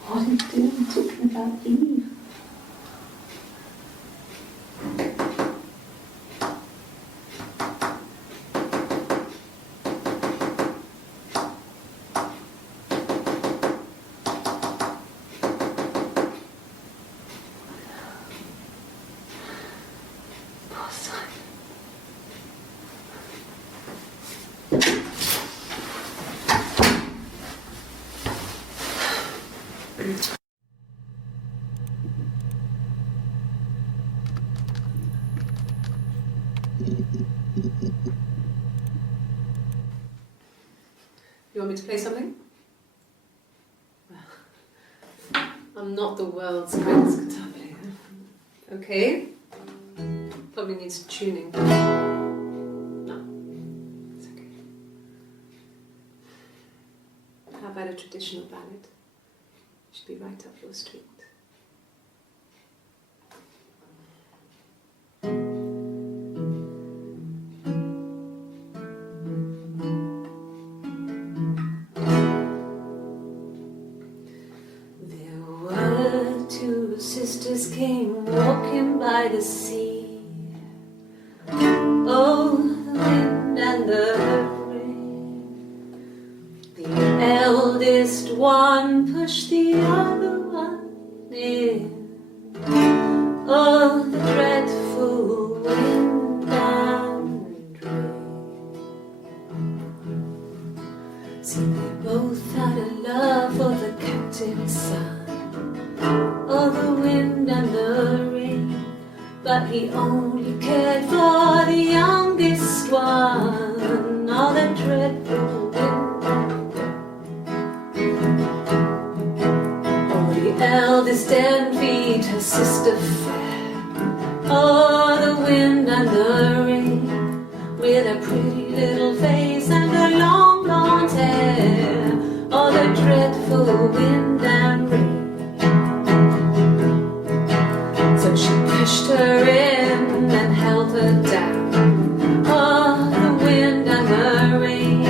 What are you doing talking about Eve? You want me to play something? I'm not the world's greatest guitar player. Okay. Probably needs tuning. No, it's okay. How about a traditional ballad? Should be right up your street. Two sisters came walking by the sea. Oh, the wind and the rain. The eldest one pushed the other one in. Oh, the dreadful wind and rain. See, they both had a love for the captain's son. Oh, the wind and the rain, but he only cared for the youngest one. Oh, the dreadful wind and rain. Oh, the eldest envied her sister fair. Oh, the wind and the rain, with a pretty little face and her long blonde hair. Oh, the dreadful wind and rain. She pushed her in and held her down. Oh, the wind and the rain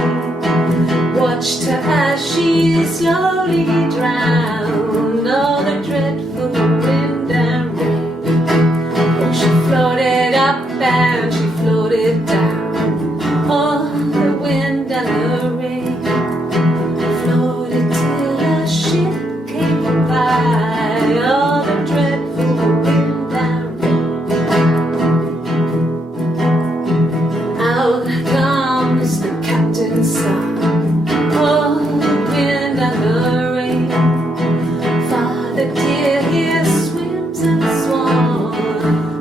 watched her as she slowly drowned. Oh, the dreadful wind and rain. Oh, she floated up and she floated down. Oh, the wind and the rain floated till a ship came by. Oh, the dreadful wind. Out comes the captain's son. Oh, the wind and the rain. Father dear, here swims and swan.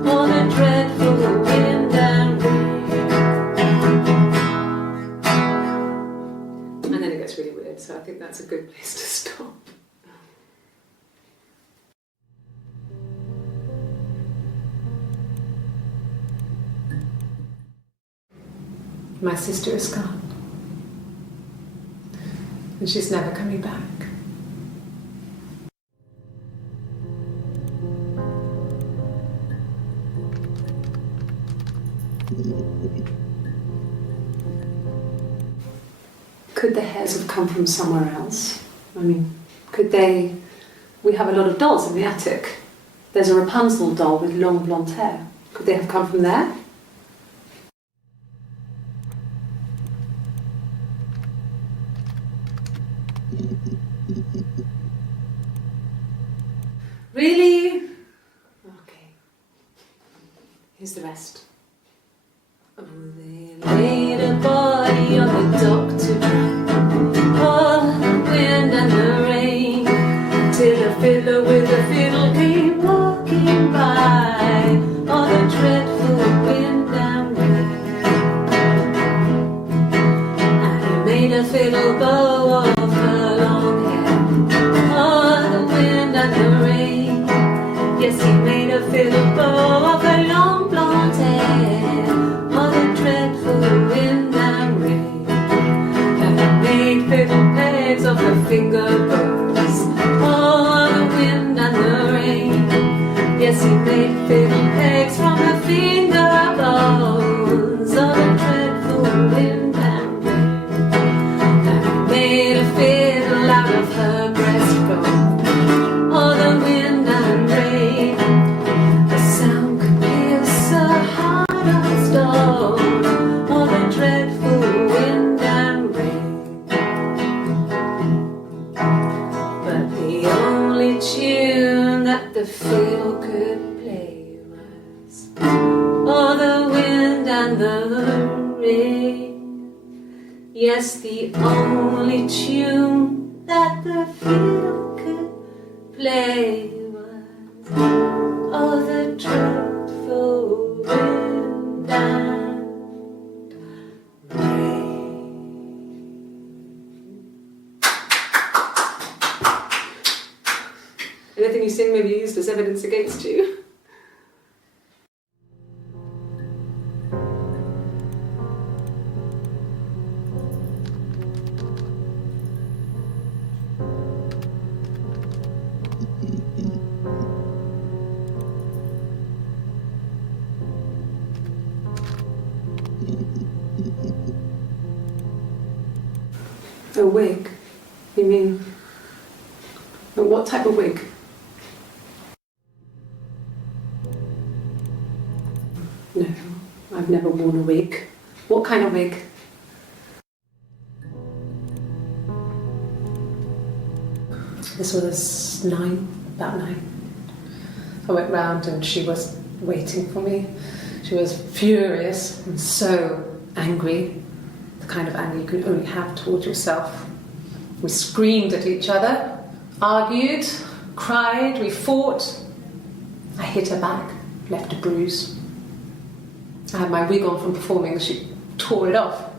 Oh, the dreadful wind and rain. And then it gets really weird, so I think that's a good place to stop. My sister is gone, and she's never coming back. Could the hairs have come from somewhere else? I mean, could they... We have a lot of dolls in the attic. There's a Rapunzel doll with long blonde hair. Could they have come from there? Really? Okay. Here's the rest. Oh, they laid a body on the dock to dry. Oh, the wind and the rain, till a fiddler with a fiddle came walking by. Oh, the dreadful wind and rain. And he made a fiddle bow of her long hair. Oh, the wind and the rain. Yes, he made a fiddle bow of her long blonde hair. Oh, the dreadful wind and rain. And he made fiddle pegs of her finger bows. Oh, the wind and the rain. Yes, he made fiddle pegs from her finger bows. Oh, the dreadful wind and rain. And he made a fiddle out of her breastbone. Oh, the wind and rain. The sound could pierce a heart of stone. Oh, the dreadful wind and rain. But the only tune that the fiddle could play was oh, the wind and the rain. Yes, the only tune that the fiddle could play was oh, the dreadful wind and anything you sing may be used as evidence against you. A wig? You mean? But what type of wig? No, I've never worn a wig. What kind of wig? This was about 9. I went round and she was waiting for me. She was furious and so angry, the kind of anger you can only have towards yourself. We screamed at each other, argued, cried, we fought. I hit her back, left a bruise. I had my wig on from performing, she tore it off.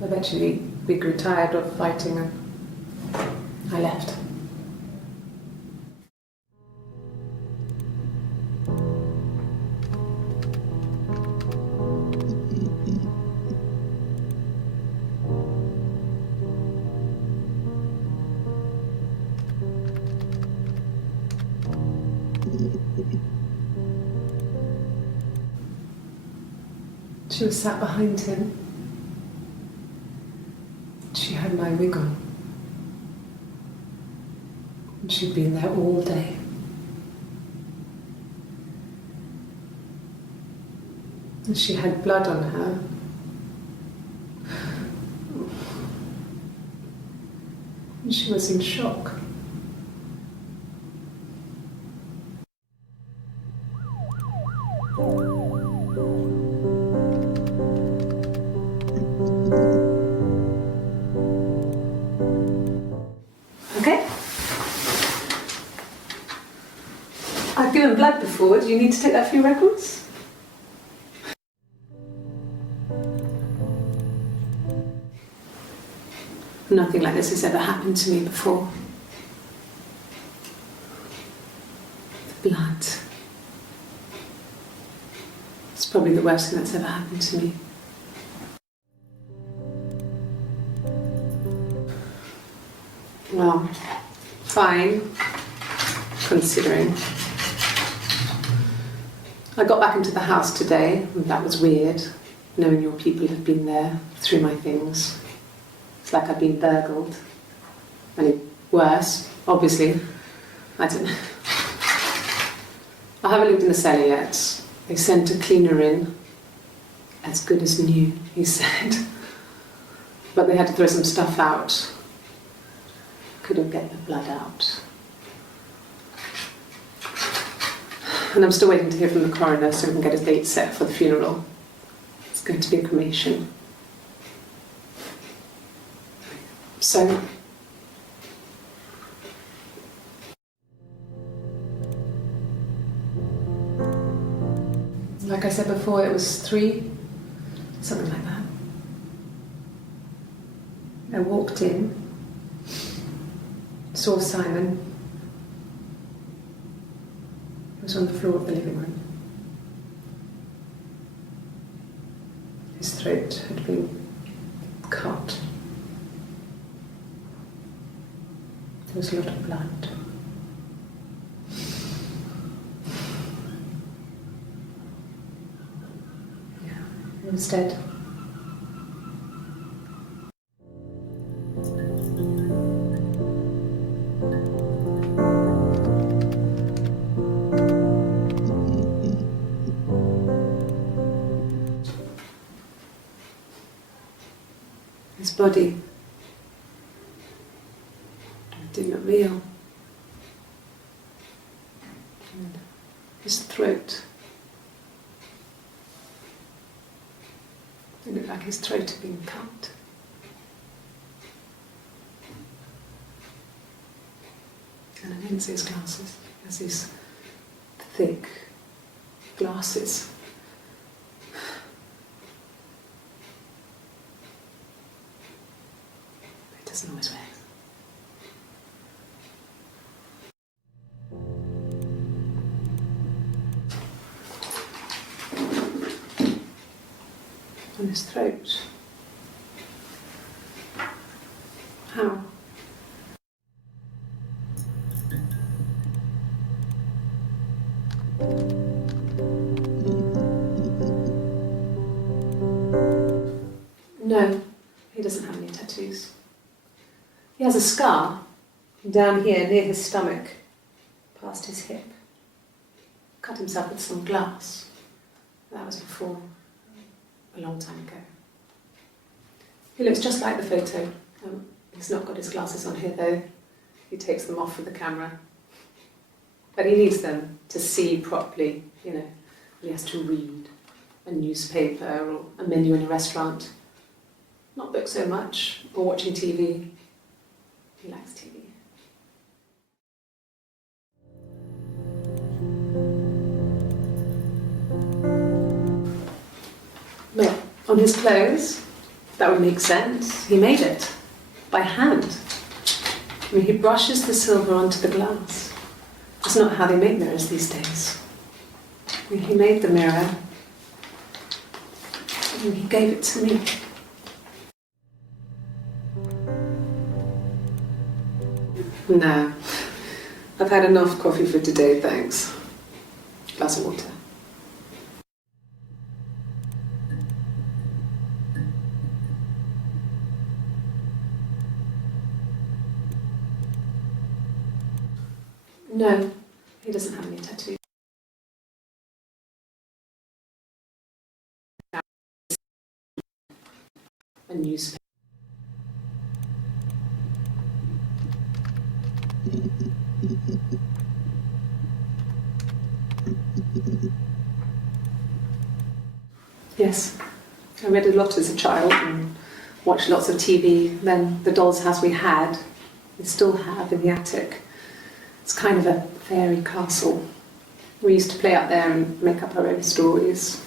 Eventually, we grew tired of fighting and I left. She was sat behind him. She had my wig on. And she'd been there all day. And she had blood on her. And she was in shock. Okay. I've given blood before. Do you need to take that for your records? Nothing like this has ever happened to me before. The blood. It's probably the worst thing that's ever happened to me. Well, fine, considering. I got back into the house today, and that was weird, knowing your people have been there through my things. It's like I've been burgled. Only worse, obviously. I don't know. I haven't lived in the cellar yet. They sent a cleaner in. As good as new, he said. But they had to throw some stuff out. Couldn't get the blood out. And I'm still waiting to hear from the coroner so we can get a date set for the funeral. It's going to be a cremation. So, like I said before, it was 3, something like that. I walked in, saw Simon. He was on the floor of the living room. His throat had been cut. There was a lot of blood. Yeah, he was dead. His body did not real. And his throat. It looked like his throat had been cut. And I didn't see his glasses. He has these thick glasses. He doesn't always wear. on his throat. How? No, he doesn't have any tattoos. He has a scar down here near his stomach, past his hip. Cut himself with some glass. That was before, a long time ago. He looks just like the photo. He's not got his glasses on here though. He takes them off for the camera. But he needs them to see properly, you know. He has to read a newspaper or a menu in a restaurant. Not books so much, or watching TV. He likes TV. Well, on his clothes, that would make sense. He made it by hand. I mean, he brushes the silver onto the glass. That's not how they make mirrors these days. I mean, he made the mirror and he gave it to me. No, I've had enough coffee for today, thanks. Glass of water. No, he doesn't have any tattoos. A newspaper. Yes, I read a lot as a child and watched lots of TV. Then the doll's house we had, we still have in the attic. It's kind of a fairy castle. We used to play out there and make up our own stories.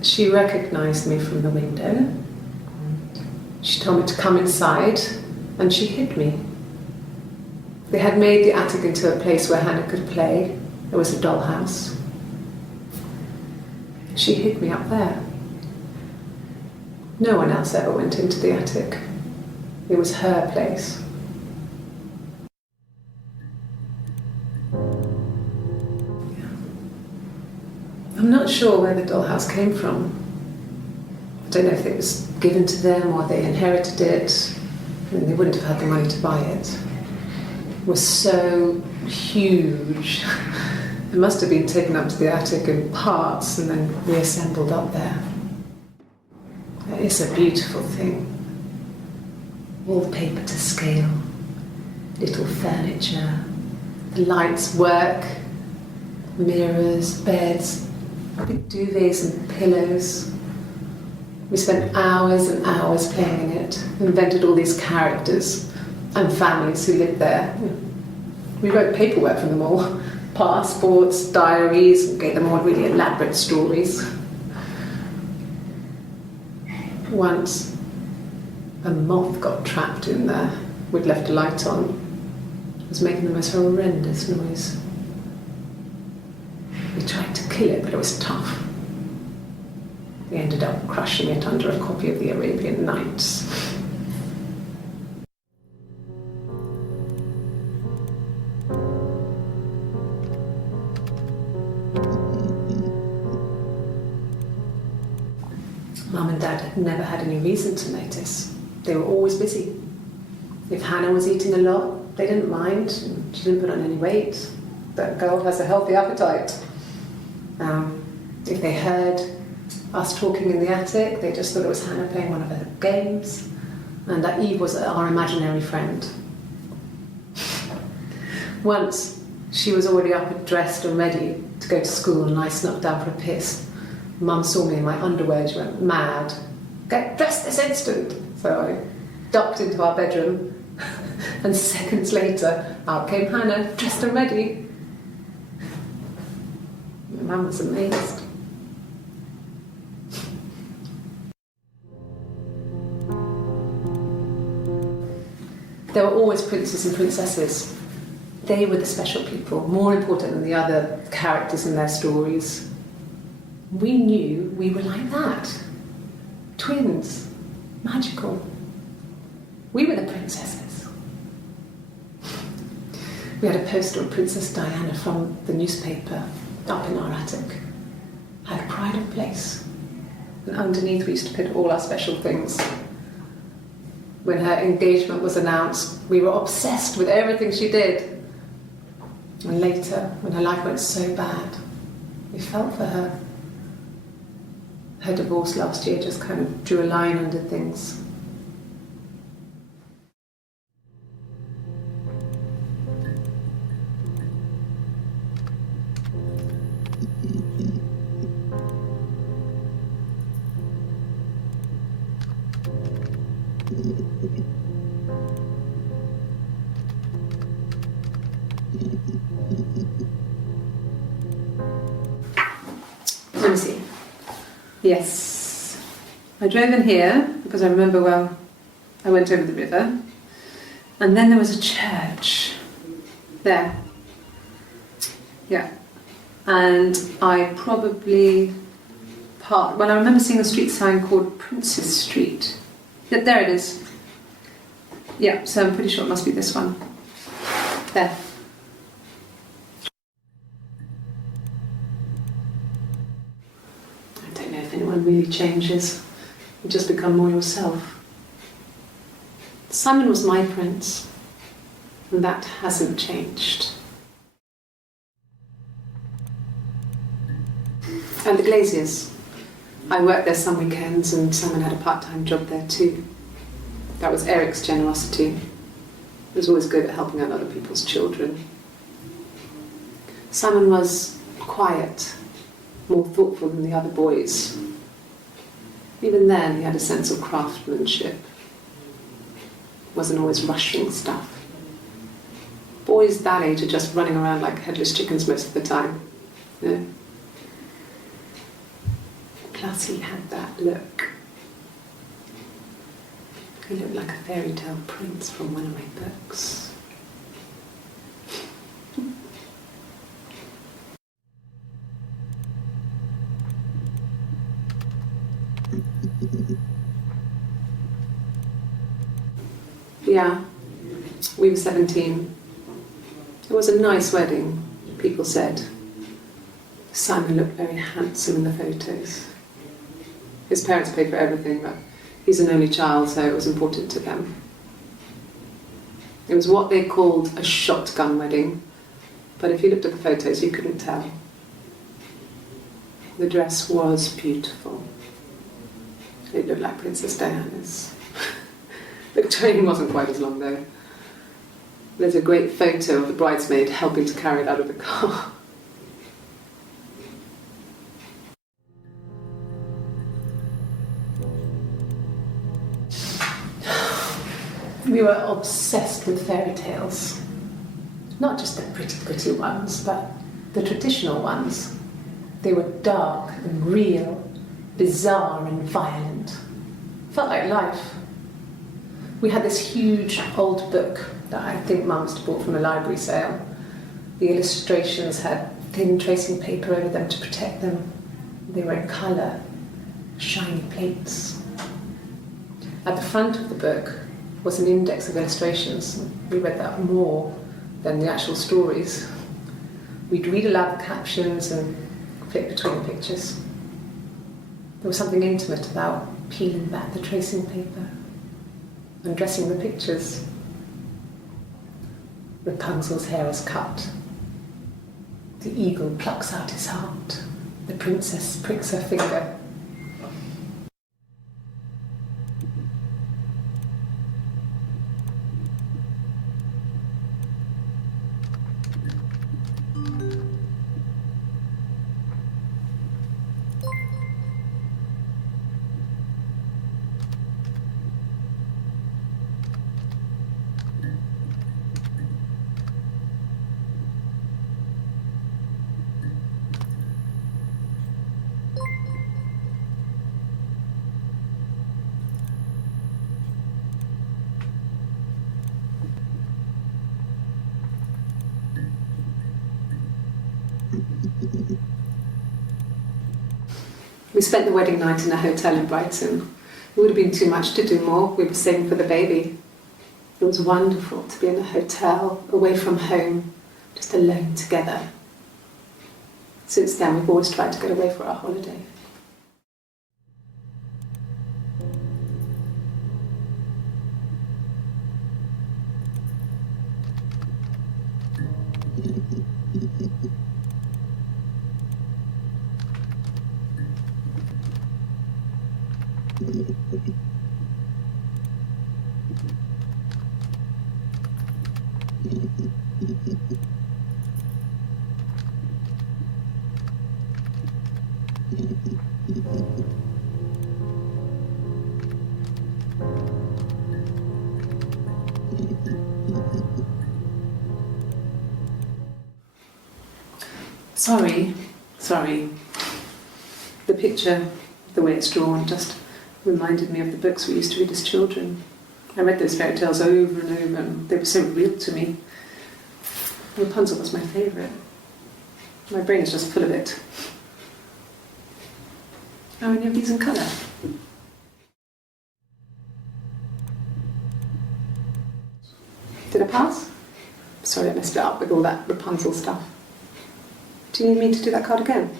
She recognised me from the window. She told me to come inside and she hid me. They had made the attic into a place where Hannah could play. There was a dollhouse. She hid me up there. No one else ever went into the attic. It was her place. I'm not sure where the dollhouse came from. I don't know if it was given to them or they inherited it. I mean, they wouldn't have had the money to buy it. It was so huge. It must have been taken up to the attic in parts and then reassembled up there. It's a beautiful thing. Wallpaper to scale, little furniture, the lights work, mirrors, beds, big duvets and pillows. We spent hours and hours playing in it, invented all these characters and families who lived there. We wrote paperwork for them all, passports, diaries, and gave them all really elaborate stories. Once, a moth got trapped in there. We'd left a light on. It was making the most horrendous noise. We tried to kill it, but it was tough. We ended up crushing it under a copy of the Arabian Nights. Mum and Dad had never had any reason to notice. They were always busy. If Hannah was eating a lot, they didn't mind. She didn't put on any weight. That girl has a healthy appetite. If they heard us talking in the attic, they just thought it was Hannah playing one of her games, and that Eve was our imaginary friend. Once, she was already up and dressed and ready to go to school, and I snuck down for a piss. Mum saw me in my underwear and she went mad. "Get dressed this instant!" So I ducked into our bedroom, and seconds later, out came Hannah, dressed and ready. Mum was amazed. There were always princes and princesses. They were the special people, more important than the other characters in their stories. We knew we were like that. Twins. Magical. We were the princesses. We had a poster of Princess Diana from the newspaper up in our attic. Had pride of place. And underneath we used to put all our special things. When her engagement was announced, we were obsessed with everything she did. And later, when her life went so bad, we felt for her. Her divorce last year just kind of drew a line under things. Let me see. Yes. I drove in here because I remember well I went over the river, and then there was a church there. Yeah. And I probably parked. Well, I remember seeing a street sign called Princess Street. Yeah, there it is. Yeah, so I'm pretty sure it must be this one. There. I don't know if anyone really changes. You just become more yourself. Simon was my prince, and that hasn't changed. And the Glaziers. I worked there some weekends, and Simon had a part-time job there too. That was Eric's generosity. He was always good at helping out other people's children. Simon was quiet, more thoughtful than the other boys. Even then, he had a sense of craftsmanship. Wasn't always rushing stuff. Boys that age are just running around like headless chickens most of the time. You know? Plus, he had that look. He looked like a fairy tale prince from one of my books. Yeah, we were 17. It was a nice wedding, people said. Simon looked very handsome in the photos. His parents paid for everything, but he's an only child, so it was important to them. It was what they called a shotgun wedding, but if you looked at the photos, you couldn't tell. The dress was beautiful. It looked like Princess Diana's. The train wasn't quite as long, though. There's a great photo of the bridesmaid helping to carry it out of the car. We were obsessed with fairy tales. Not just the pretty ones, but the traditional ones. They were dark and real, bizarre and violent. Felt like life. We had this huge old book that I think Mum must have bought from a library sale. The illustrations had thin tracing paper over them to protect them. They were in colour, shiny plates. At the front of the book was an index of illustrations. We read that more than the actual stories. We'd read aloud the captions and flip between the pictures. There was something intimate about peeling back the tracing paper, undressing the pictures. Rapunzel's hair is cut. The eagle plucks out his heart. The princess pricks her finger. We spent the wedding night in a hotel in Brighton. It would have been too much to do more. We were saving for the baby. It was wonderful to be in a hotel, away from home, just alone together. Since then, we've always tried to get away for our holiday. Sorry. The picture, the way it's drawn, just reminded me of the books we used to read as children. I read those fairy tales over and over, and they were so real to me. Rapunzel was my favourite. My brain is just full of it. Are any of these in colour? Did I pass? Sorry, I messed it up with all that Rapunzel stuff. Do you need me to do that card again?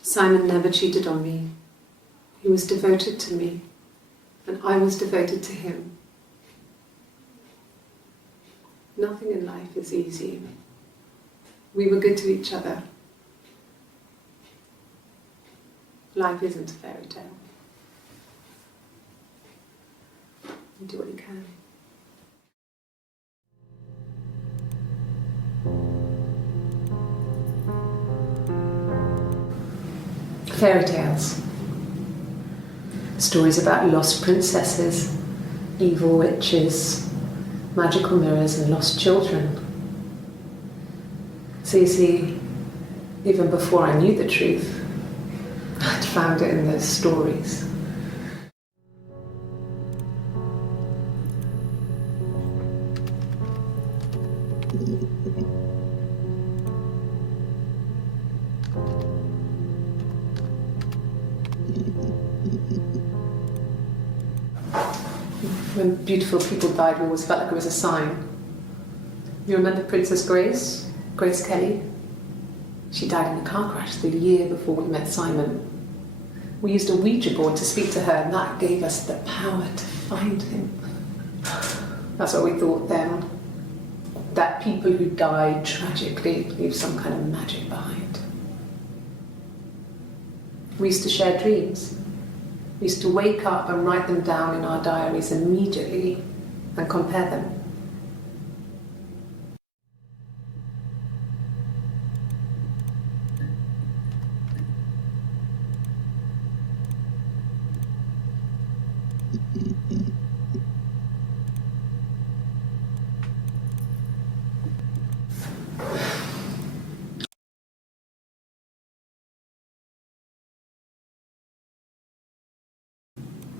Simon never cheated on me. He was devoted to me, and I was devoted to him. Nothing in life is easy. We were good to each other. Life isn't a fairy tale. You do what you can. Fairy tales. Stories about lost princesses, evil witches, magical mirrors and lost children. So you see, even before I knew the truth, I'd found it in those stories. When beautiful people died, we always felt like it was a sign. You remember Princess Grace? Grace Kelly? She died in a car crash the year before we met Simon. We used a Ouija board to speak to her, and that gave us the power to find him. That's what we thought then. That people who died tragically leave some kind of magic behind. We used to share dreams. We used to wake up and write them down in our diaries immediately and compare them.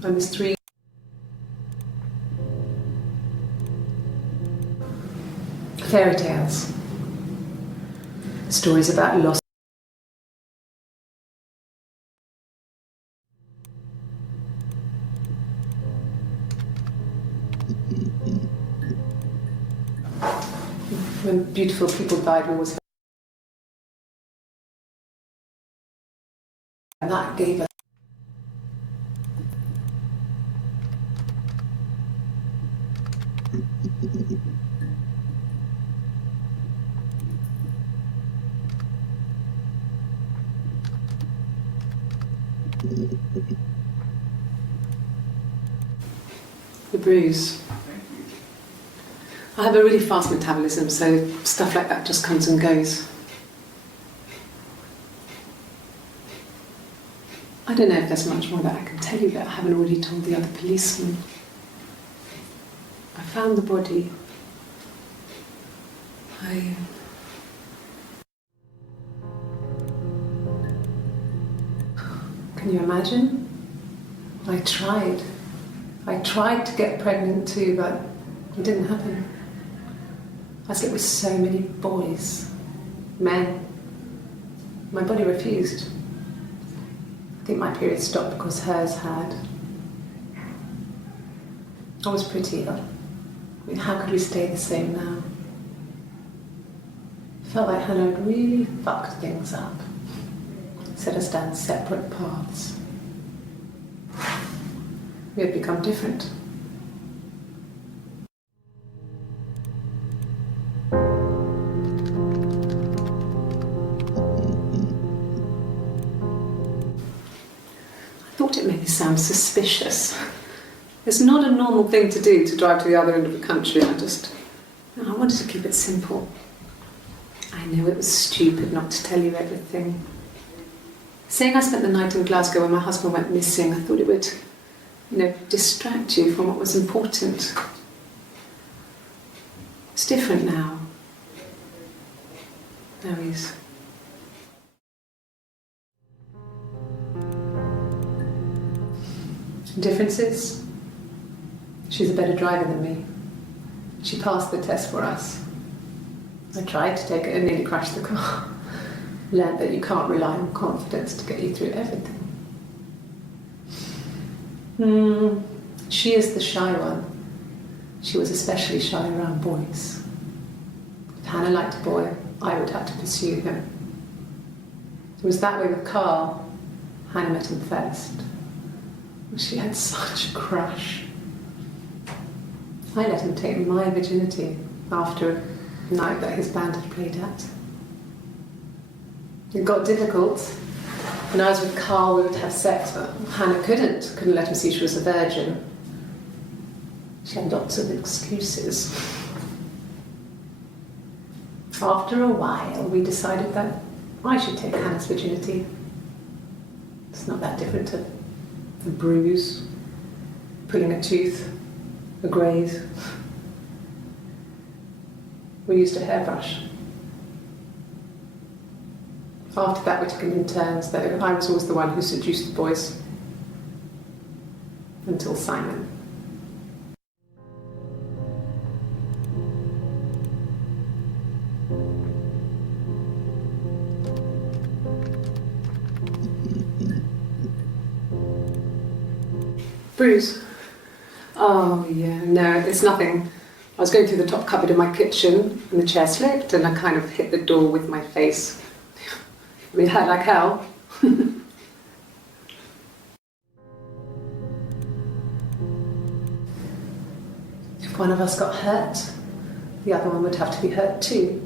And there's 3 fairy tales. Stories about lost when beautiful people died, we always, and that gave us the bruise. I have a really fast metabolism, so stuff like that just comes and goes. I don't know if there's much more that I can tell you that I haven't already told the other policemen. I found the body. Can you imagine? I tried. I tried to get pregnant too, but it didn't happen. I slept with so many boys, men. My body refused. I think my period stopped because hers had. I was pretty ill. I mean, how could we stay the same now? Felt like Hannah had really fucked things up. Set us down separate paths. We had become different. I thought it made me sound suspicious. It's not a normal thing to do, to drive to the other end of the country. I wanted to keep it simple. I know it was stupid not to tell you everything. Saying I spent the night in Glasgow when my husband went missing, I thought it would, distract you from what was important. It's different now. Now he's... Differences? She's a better driver than me. She passed the test for us. I tried to take it and nearly crashed the car. Learned that you can't rely on confidence to get you through everything. She is the shy one. She was especially shy around boys. If Hannah liked a boy, I would have to pursue him. It was that way with Carl. Hannah met him first. She had such a crush. I let him take my virginity after a night that his band had played at. It got difficult. When I was with Carl, we would have sex, but Hannah couldn't let him see she was a virgin. She had lots of excuses. After a while, we decided that I should take Hannah's virginity. It's not that different to a bruise, pulling a tooth, a graze. We used a hairbrush. After that, we took it in turns, though. I was always the one who seduced the boys. Until Simon. Bruise? Oh, yeah, no, it's nothing. I was going through the top cupboard in my kitchen, and the chair slipped, and I kind of hit the door with my face. I mean, it hurt like hell. If one of us got hurt, the other one would have to be hurt too.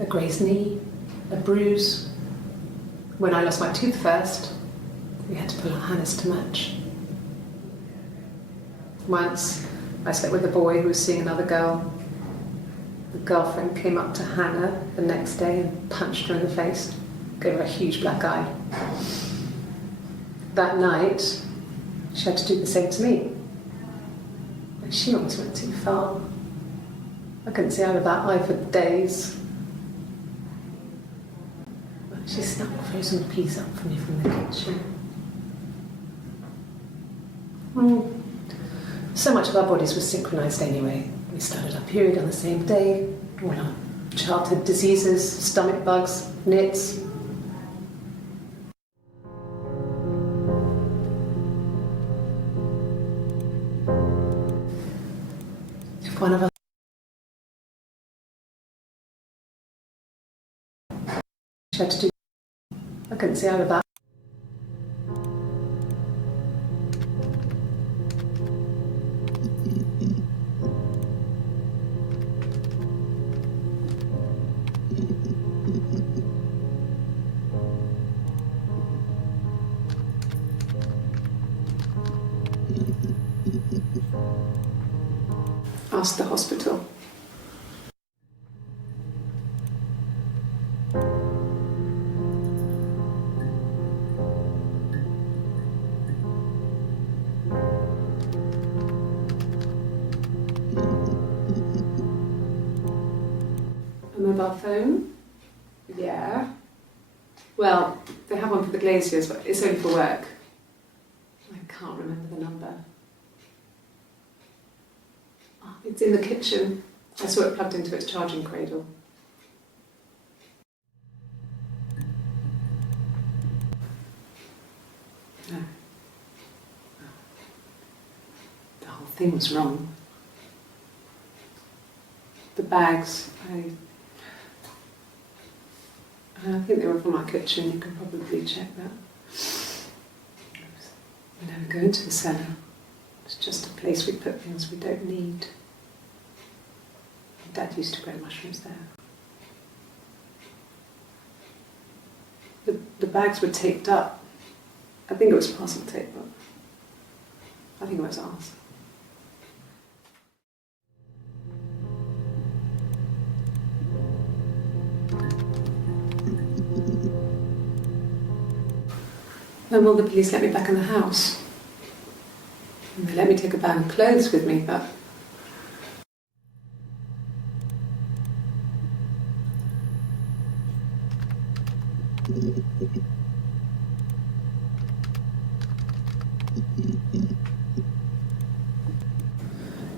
A grazed knee, a bruise. When I lost my tooth first, we had to pull out Hannah's to match. Once, I slept with a boy who was seeing another girl. The girlfriend came up to Hannah the next day and punched her in the face. Gave her a huge black eye. That night, she had to do the same to me. But she almost went too far. I couldn't see out of that eye for days. She snuck frozen peas up for me from the kitchen. So much of our bodies was synchronised anyway. We started our period on the same day. All our childhood diseases, stomach bugs, nits. If one of us had to do, I couldn't see out of that. Ask the hospital. A mobile phone? Yeah. Well, they have one for the Glaziers, but it's only for work. I can't remember the number. Oh, it's in the kitchen. I saw it plugged into its charging cradle. No. The whole thing was wrong. The bags, I think they were from our kitchen. You can probably check that. We never go into the cellar. It's just a place we put things we don't need. Dad used to grow mushrooms there. The bags were taped up. I think it was parcel tape, but I think it was ours. When will the police let me back in the house? And they let me take a bag of clothes with me, but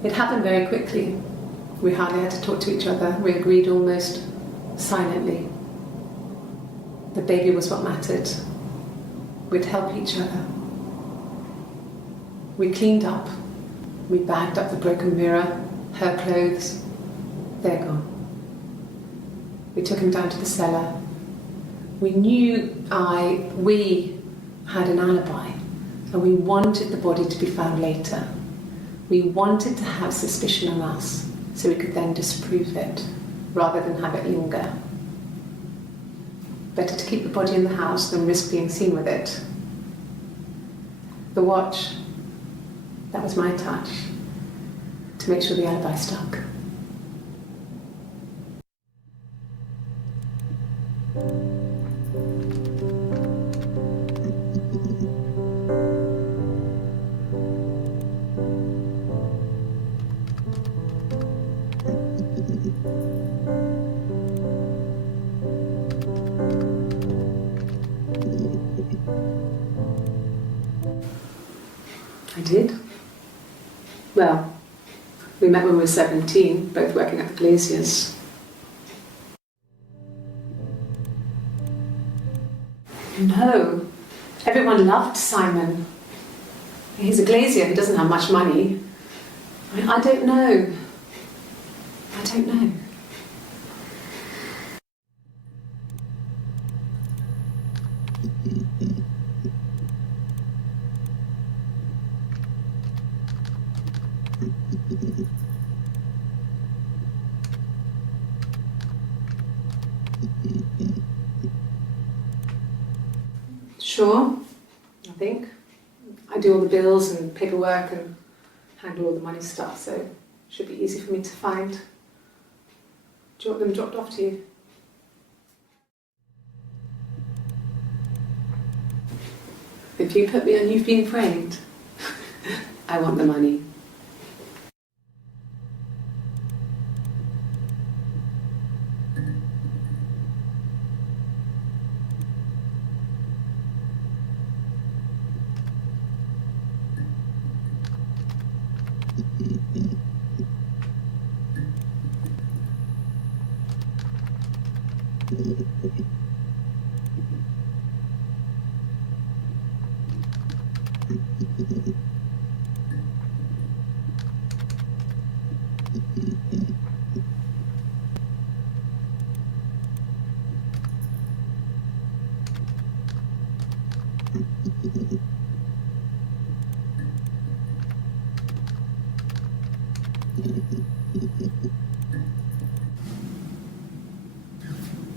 it happened very quickly. We hardly had to talk to each other. We agreed almost silently. The baby was what mattered. We'd help each other. We cleaned up. We bagged up the broken mirror, her clothes. They're gone. We took him down to the cellar. We knew we had an alibi, and we wanted the body to be found later. We wanted to have suspicion on us, so we could then disprove it, rather than have it linger. Better to keep the body in the house than risk being seen with it. The watch, that was my touch, to make sure the alibi stuck. I did. Well, we met when we were 17, both working at the Glaziers. No, everyone loved Simon. He's a Glazier, he doesn't have much money. I don't know. I don't know. Sure, I think. I do all the bills and paperwork and handle all the money stuff, so it should be easy for me to find. Do you want them dropped off to you? If you put me on You've Been Framed, I want the money.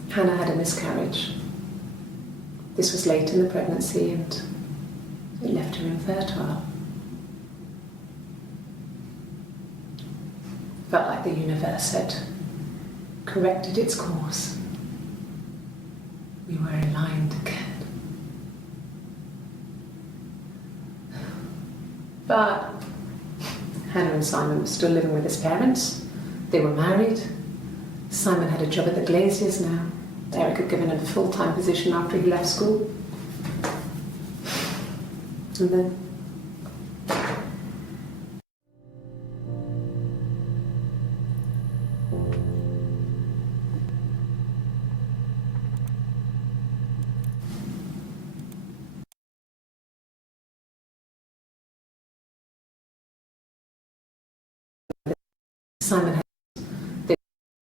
Hannah had a miscarriage. This was late in the pregnancy and it left her infertile. Felt like the universe had corrected its course. We were aligned again. But Hannah and Simon were still living with his parents. They were married. Simon had a job at the Glaziers now. Eric had given him a full-time position after he left school. And then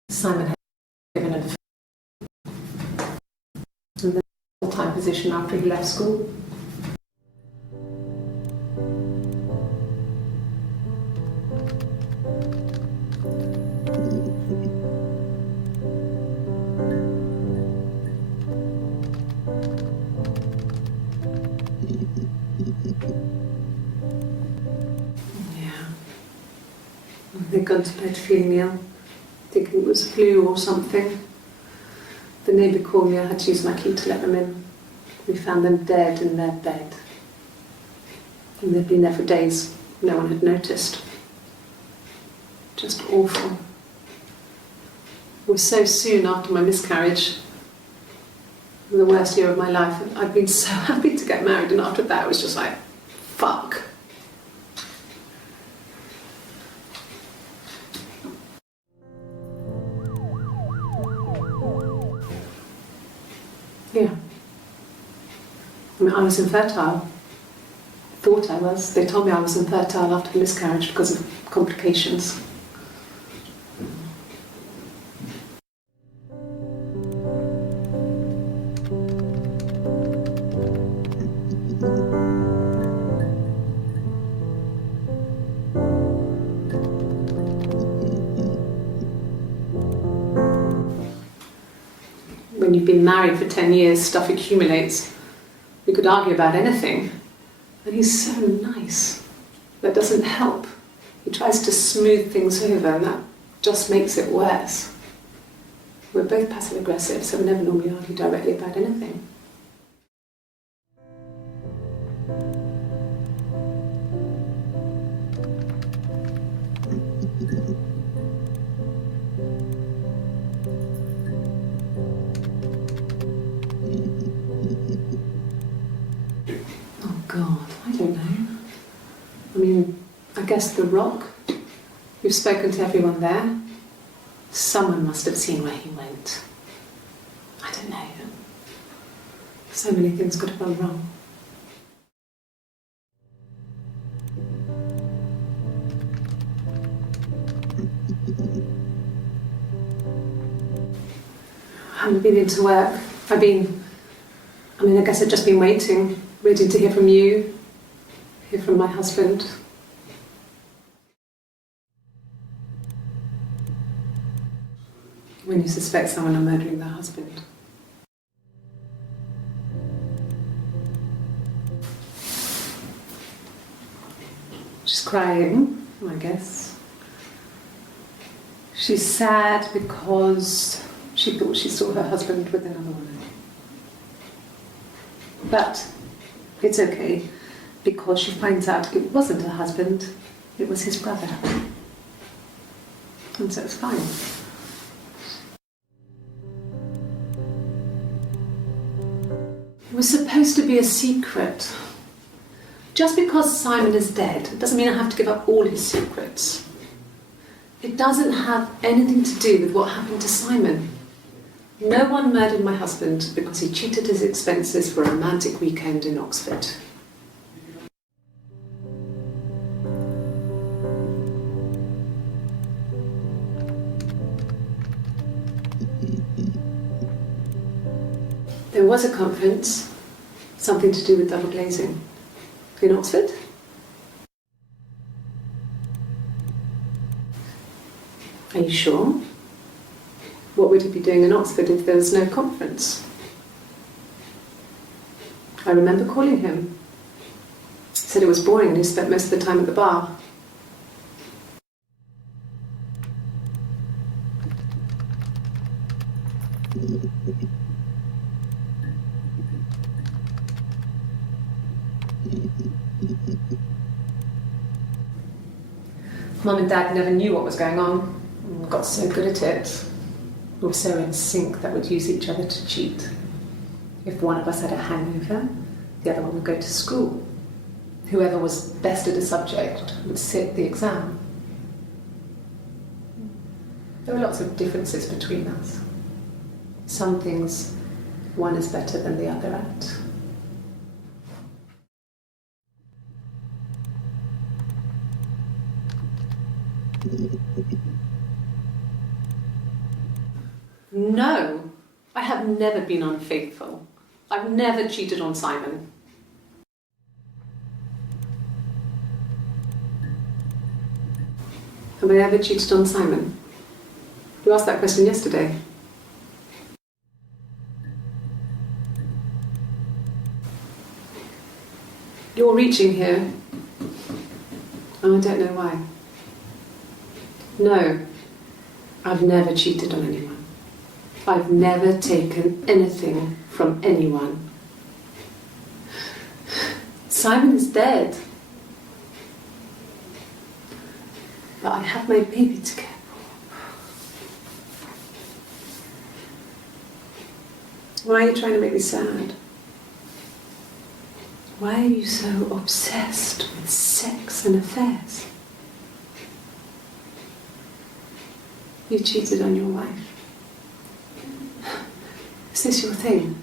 Simon had given him a full-time position after he left school. They'd gone to bed feeling ill, thinking it was flu or something. The neighbour called me, I had to use my key to let them in. We found them dead in their bed. And they'd been there for days, no one had noticed. Just awful. It was so soon after my miscarriage, the worst year of my life. I'd been so happy to get married, and after that it was just like, fuck. Yeah. I mean, I was infertile. Thought I was. They told me I was infertile after the miscarriage because of complications. When you've been married for 10 years, stuff accumulates. We could argue about anything. And he's so nice. That doesn't help. He tries to smooth things over, and that just makes it worse. We're both passive aggressive, so we never normally argue directly about anything. God, I don't know. I mean, I guess The Rock. You've spoken to everyone there. Someone must have seen where he went. I don't know. So many things could have gone wrong. I haven't been into work. I guess I've just been waiting. Waiting to hear from you, hear from my husband. When you suspect someone of murdering their husband. She's crying, I guess. She's sad because she thought she saw her husband with another woman. But it's okay, because she finds out it wasn't her husband, it was his brother. And so it's fine. It was supposed to be a secret. Just because Simon is dead doesn't mean I have to give up all his secrets. It doesn't have anything to do with what happened to Simon. No one murdered my husband because he cheated his expenses for a romantic weekend in Oxford. There was a conference, something to do with double glazing, in Oxford. Are you sure? What would he be doing in Oxford if there was no conference? I remember calling him. He said it was boring and he spent most of the time at the bar. Mum and Dad never knew what was going on and got so good at it. were so in sync that would use each other to cheat. If one of us had a hangover, the other one would go to school. Whoever was best at a subject would sit the exam. There were lots of differences between us. Some things one is better than the other at. No, I have never been unfaithful. I've never cheated on Simon. Have I ever cheated on Simon? You asked that question yesterday. You're reaching here. Oh, I don't know why. No, I've never cheated on anyone. I've never taken anything from anyone. Simon is dead. But I have my baby to care for. Why are you trying to make me sad? Why are you so obsessed with sex and affairs? You cheated on your wife. Is this your thing?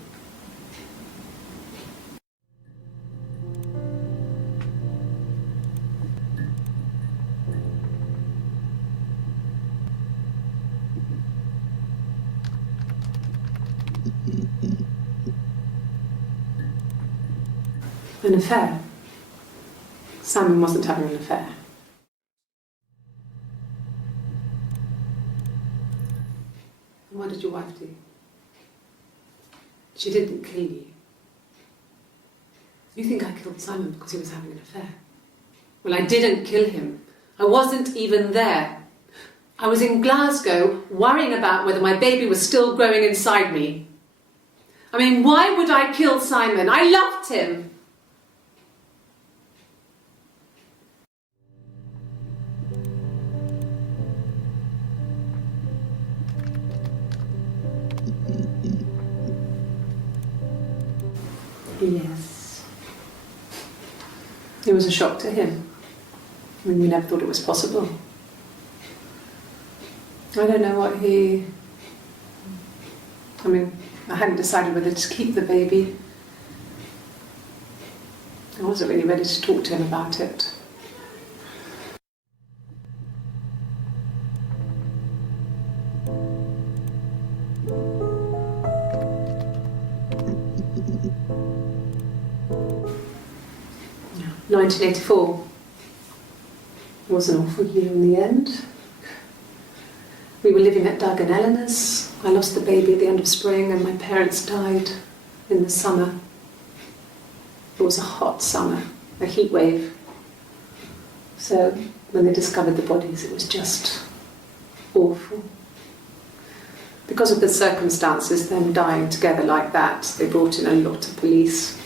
An affair? Simon wasn't having an affair. And what did your wife do? She didn't kill you. You think I killed Simon because he was having an affair? Well, I didn't kill him. I wasn't even there. I was in Glasgow worrying about whether my baby was still growing inside me. I mean, why would I kill Simon? I loved him. Yes. It was a shock to him. I mean, we never thought it was possible. I don't know what he... I mean, I hadn't decided whether to keep the baby. I wasn't really ready to talk to him about it. Yeah. 1984 was an awful year in the end. We were living at Doug and Eleanor's. I lost the baby at the end of spring and my parents died in the summer. It was a hot summer, a heat wave. So when they discovered the bodies, it was just awful. Because of the circumstances, them dying together like that, they brought in a lot of police.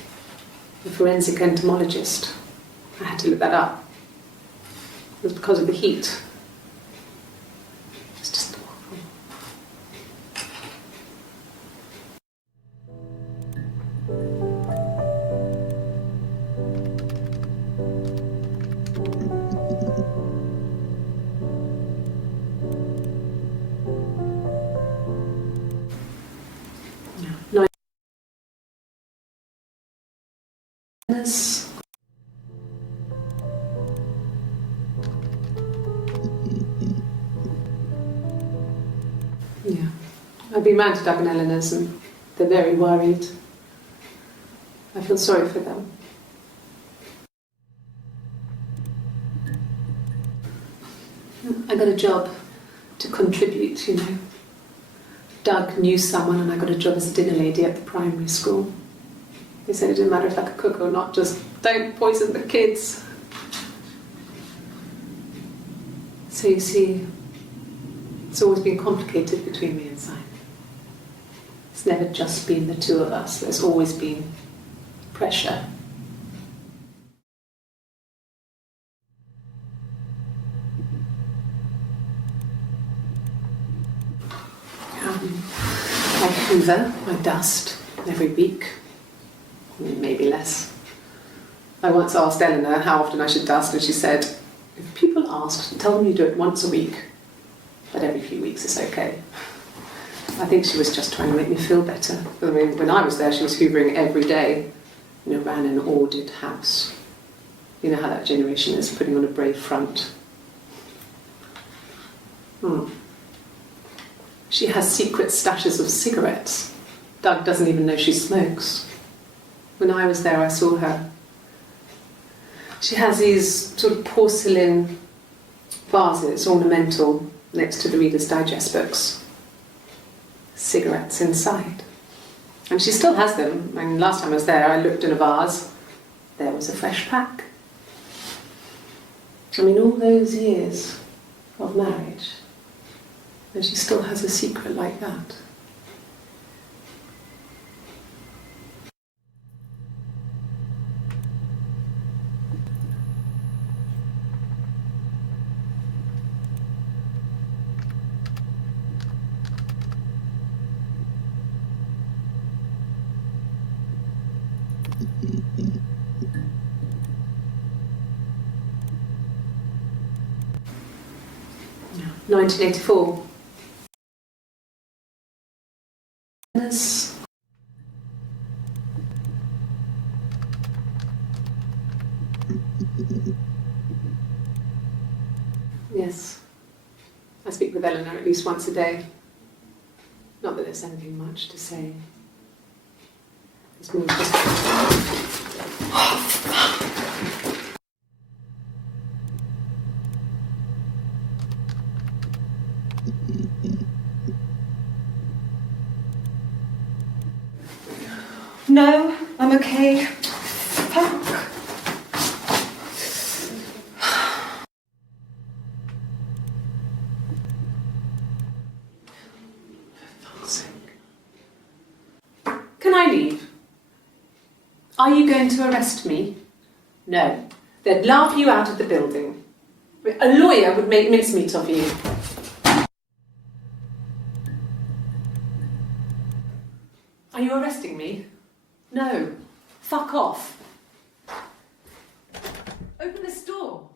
A forensic entomologist. I had to look that up. It was because of the heat. It's just awful. Yeah. Yeah. I've been round to Doug and Eleanor's and they're very worried. I feel sorry for them. I got a job to contribute, you know. Doug knew someone and I got a job as a dinner lady at the primary school. They said it didn't matter if I could cook or not, just don't poison the kids. So you see, it's always been complicated between me and Simon. It's never just been the two of us, there's always been pressure. Yeah. hoover, I dust every week, maybe less. I once asked Eleanor how often I should dust, and she said, if people ask, tell them you do it once a week, but every few weeks is okay. I think she was just trying to make me feel better. I mean, when I was there, she was hoovering every day, ran an ordered house. You know how that generation is, putting on a brave front. She has secret stashes of cigarettes. Doug doesn't even know she smokes. When I was there, I saw her. She has these sort of porcelain vases, ornamental, next to the Reader's Digest books. Cigarettes inside. And she still has them. I mean, last time I was there, I looked in a vase. There was a fresh pack. I mean, all those years of marriage, and she still has a secret like that. Yeah. 1984. Yes. I speak with Eleanor at least once a day. Not that there's anything much to say. It's more just... No, I'm okay. Fuck. Can I leave? Are you going to arrest me? No. They'd laugh you out of the building. A lawyer would make mincemeat of you. Are you arresting me? No. Fuck off. Open this door.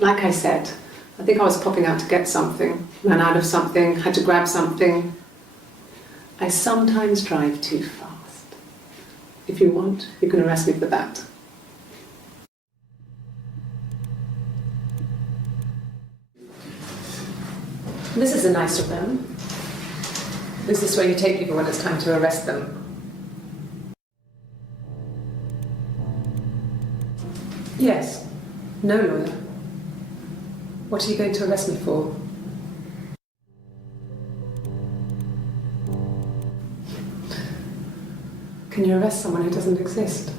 Like I said, I think I was popping out to get something, ran out of something, had to grab something. I sometimes drive too fast. If you want, you can arrest me for that. This is a nicer room. This is where you take people when it's time to arrest them. Yes. No lawyer. What are you going to arrest me for? Can you arrest someone who doesn't exist?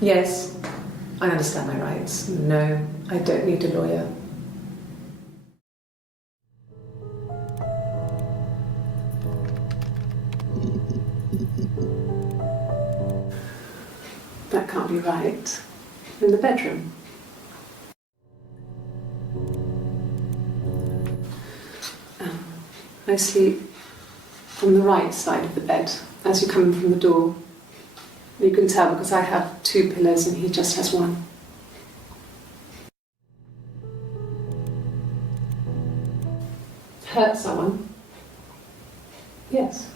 Yes, I understand my rights. No, I don't need a lawyer. That can't be right. In the bedroom. I sleep on the right side of the bed as you come in from the door. You can tell because I have 2 pillows and he just has 1. Hurt someone? Yes.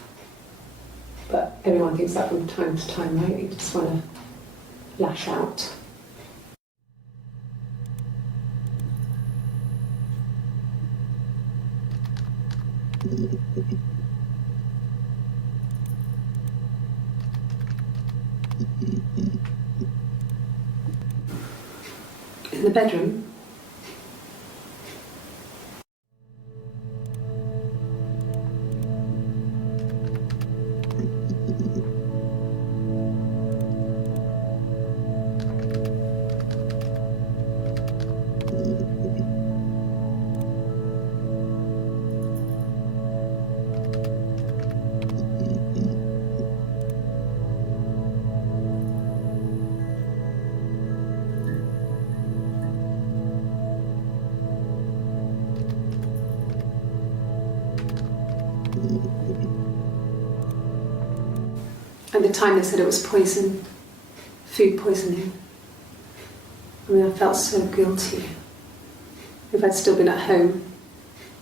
But everyone thinks that from time to time, right? You just want to lash out. In the bedroom. At the time they said it was poison, food poisoning. I mean, I felt so guilty. If I'd still been at home,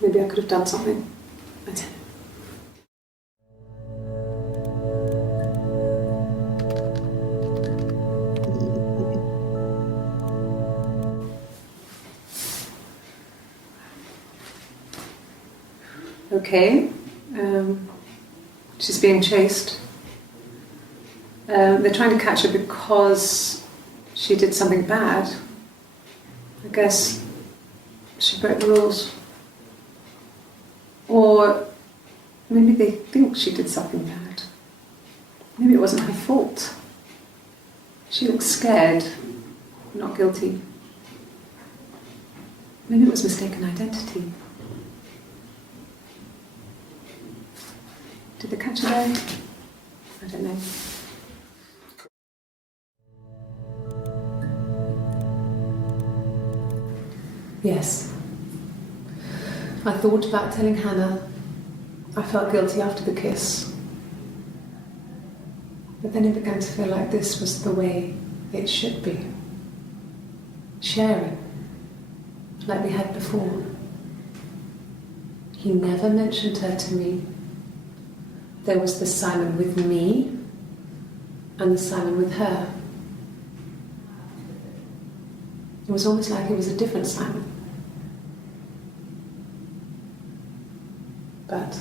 maybe I could have done something. I don't know. Okay, she's being chased. They're trying to catch her because she did something bad. I guess she broke the rules. Or maybe they think she did something bad. Maybe it wasn't her fault. She looks scared, not guilty. Maybe it was mistaken identity. Did they catch her there? I don't know. Yes. I thought about telling Hannah. I felt guilty after the kiss. But then it began to feel like this was the way it should be. Sharing, like we had before. He never mentioned her to me. There was the Simon with me and the Simon with her. It was almost like it was a different Simon. But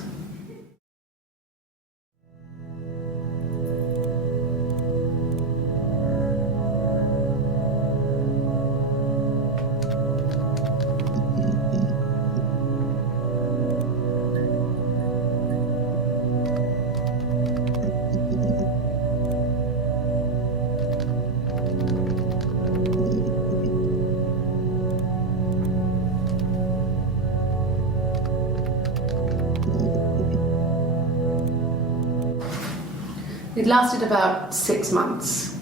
it lasted about 6 months.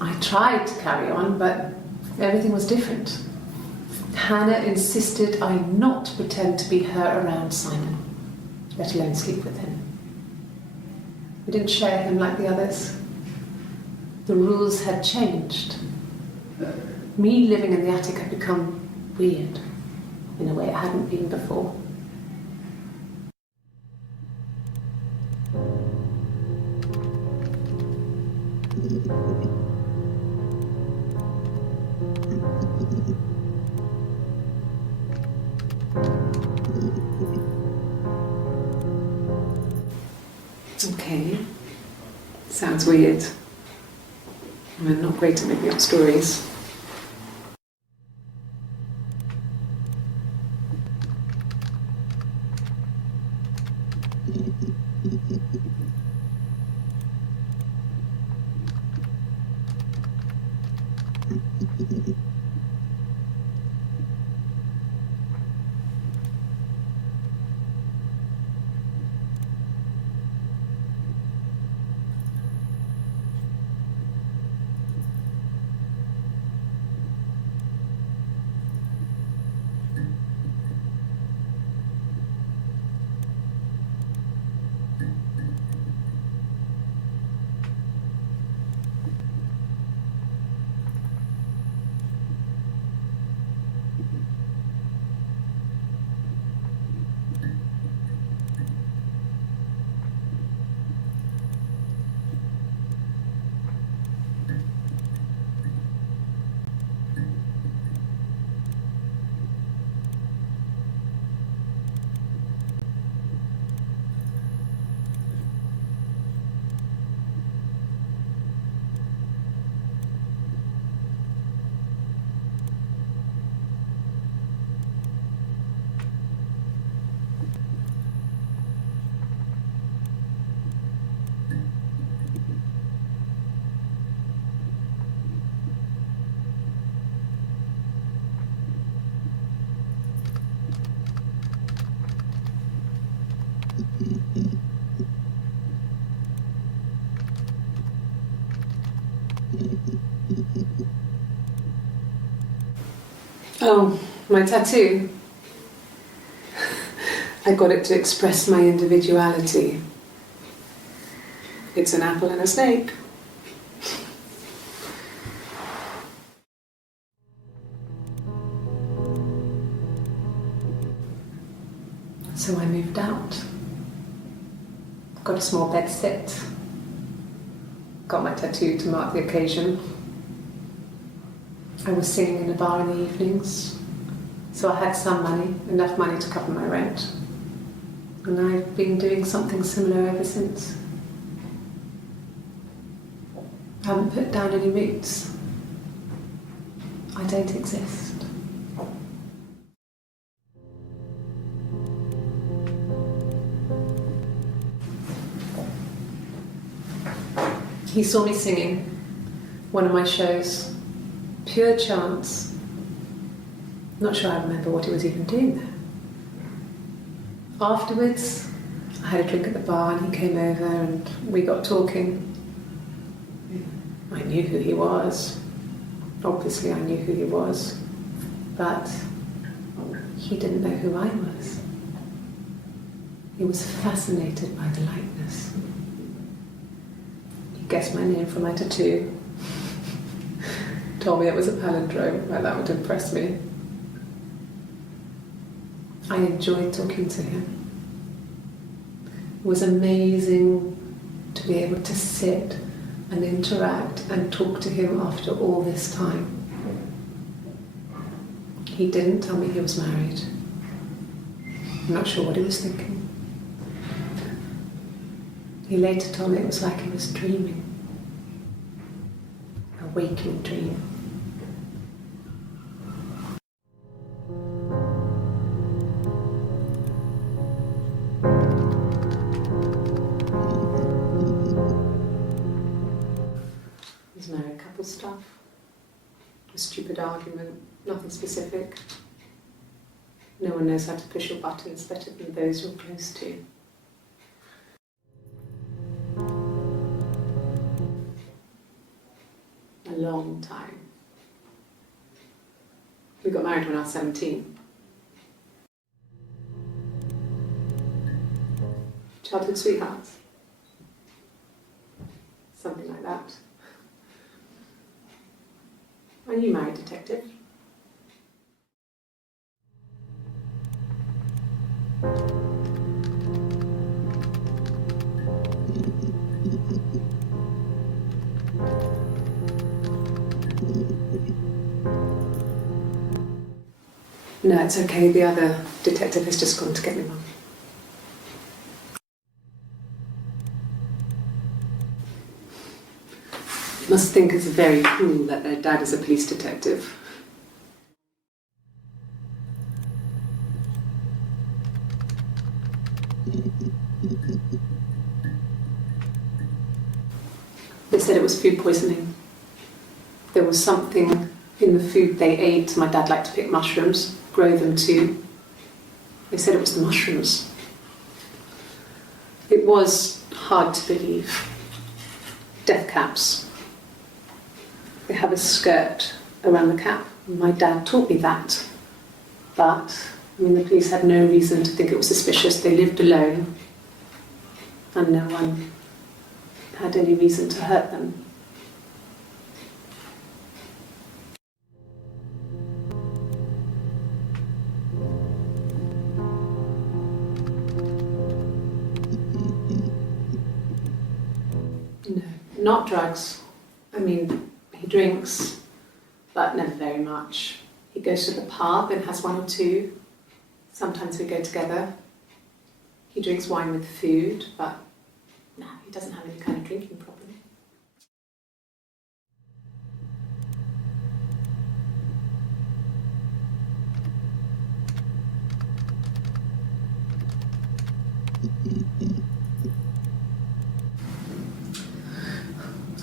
I tried to carry on, but everything was different. Hannah insisted I not pretend to be her around Simon, let alone sleep with him. We didn't share him like the others. The rules had changed. Me living in the attic had become weird, in a way it hadn't been before. Okay, sounds weird. I'm not great at making up stories. Oh, my tattoo. I got it to express my individuality. It's an apple and a snake. So I moved out. Got a small bed set. Got my tattoo to mark the occasion. I was singing in a bar in the evenings, so I had some money, enough money to cover my rent. And I've been doing something similar ever since. I haven't put down any roots. I don't exist. He saw me singing one of my shows, pure chance. Not sure I remember what he was even doing there. Afterwards, I had a drink at the bar and he came over and we got talking. I knew who he was. Obviously I knew who he was, but he didn't know who I was. He was fascinated by the likeness. He guessed my name from my tattoo. Told me it was a palindrome, well, that would impress me. I enjoyed talking to him. It was amazing to be able to sit and interact and talk to him after all this time. He didn't tell me he was married. I'm not sure what he was thinking. He later told me it was like he was dreaming. A waking dream. His married couple stuff. A stupid argument, nothing specific. No one knows how to push your buttons better than those you're close to. A long time. We got married when I was 17. Childhood sweethearts. Something like that. Are you married, detective? No, it's okay. The other detective has just gone to get me one. Must think it's very cool that their dad is a police detective. They said it was food poisoning. There was something in the food they ate. My dad liked to pick mushrooms, grow them too. They said it was the mushrooms. It was hard to believe. Death caps. They have a skirt around the cap. My dad taught me that. But, the police had no reason to think it was suspicious. They lived alone. And no one had any reason to hurt them. No, not drugs. He drinks, but never very much. He goes to the pub and has one or two. Sometimes we go together. He drinks wine with food, but no, he doesn't have any kind of drinking problem.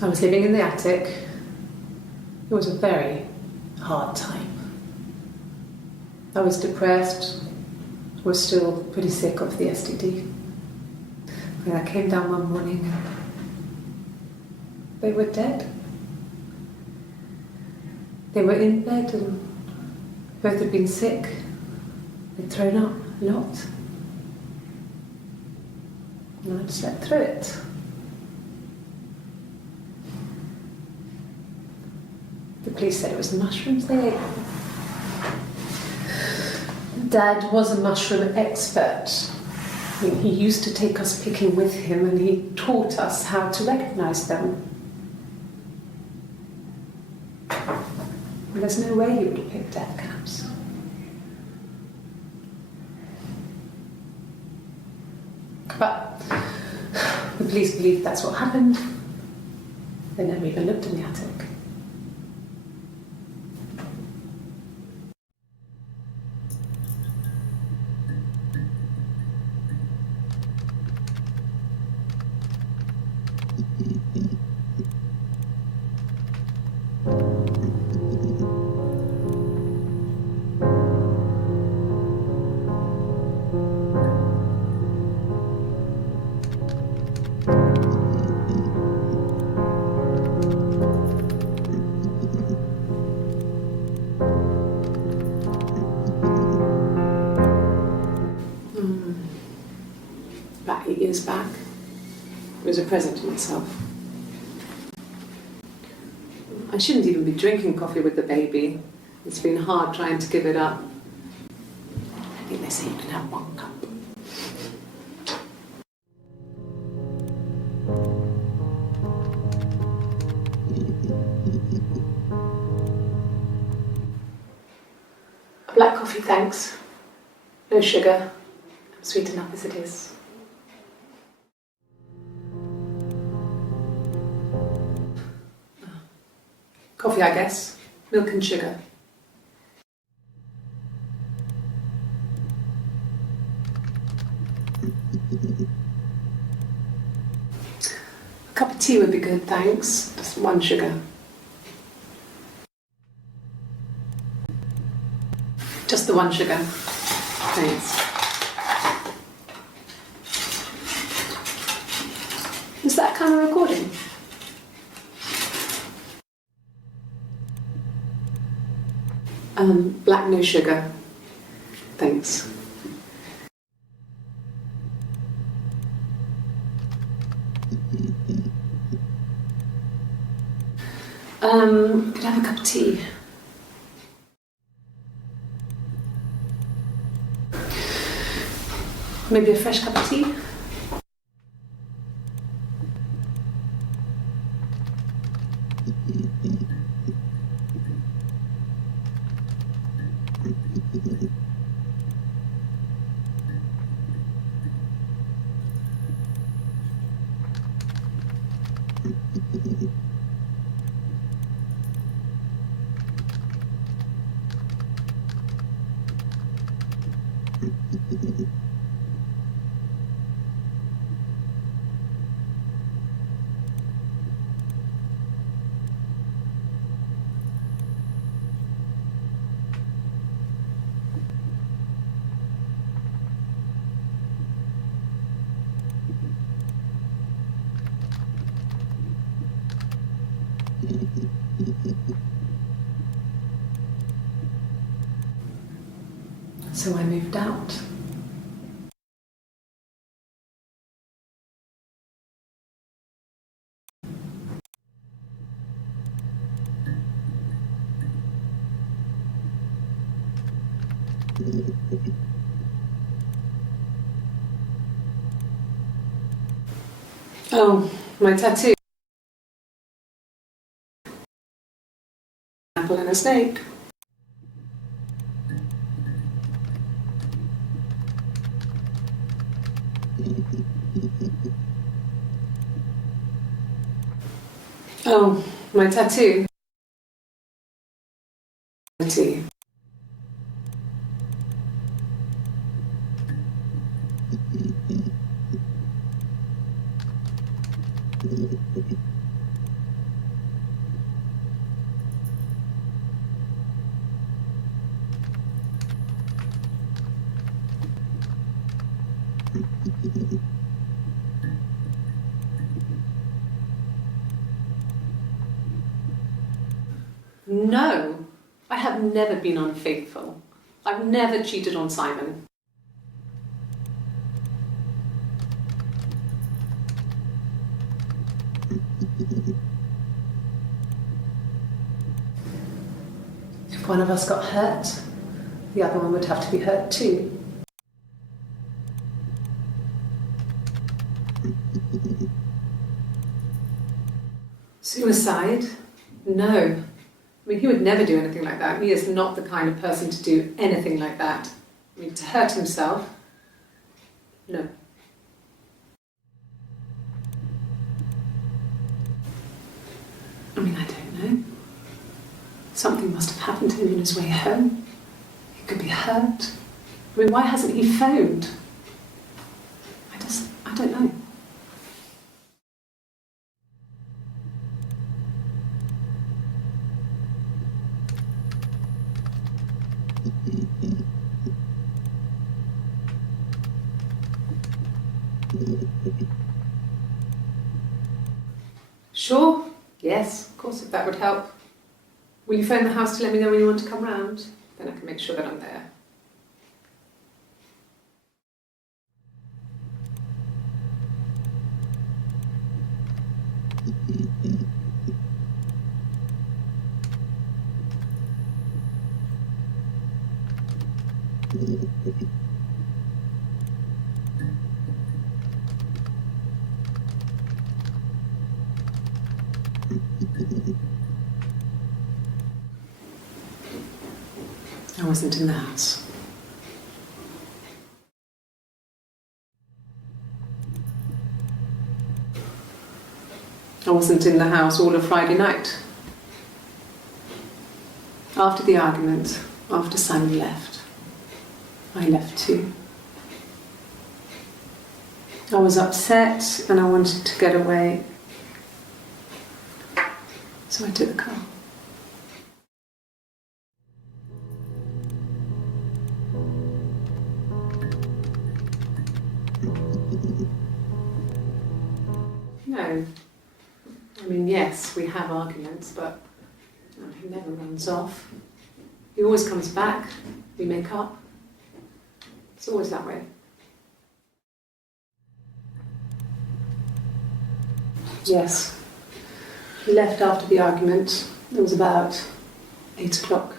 I was living in the attic. It was a very hard time. I was depressed, was still pretty sick of the STD. And I came down one morning and they were dead. They were in bed and both had been sick. They'd thrown up a lot. And I'd slept through it. The police said it was mushrooms they ate. Dad was a mushroom expert. I mean, he used to take us picking with him and he taught us how to recognise them. There's no way he would have picked death caps. But the police believe that's what happened. They never even looked in the attic. About 8 years back, it was a present to myself. I shouldn't even be drinking coffee with the baby. It's been hard trying to give it up. I think they say you can have 1 cup. A black coffee, thanks. No sugar. I'm sweet enough as it is. Coffee, I guess. Milk and sugar. A cup of tea would be good, thanks. Just 1 sugar. Just the 1 sugar. Thanks. Is that camera recording? Black, no sugar. Thanks. Could I have a cup of tea? Maybe a fresh cup of tea? So I moved out. Oh, my tattoo. Apple and a snake. Oh, my tattoo. Tattoo. No, I have never been unfaithful. I've never cheated on Simon. one of us got hurt, the other one would have to be hurt too. Suicide? No. I mean, he would never do anything like that. He is not the kind of person to do anything like that. I mean, to hurt himself? No. I mean, I don't know. Something must have happened to him on his way home. He could be hurt. I mean, why hasn't he phoned? I don't know. Sure. Yes, of course, if that would help. Will you phone the house to let me know when you want to come round? Then I can make sure that I'm there. I wasn't in the house. I wasn't in the house all of Friday night. After the argument, after Simon left, I left too. I was upset and I wanted to get away. So I took the car. No. I mean, yes, we have arguments, but he never runs off. He always comes back. We make up. It's always that way. Yes. He left after the argument. It was about 8 o'clock.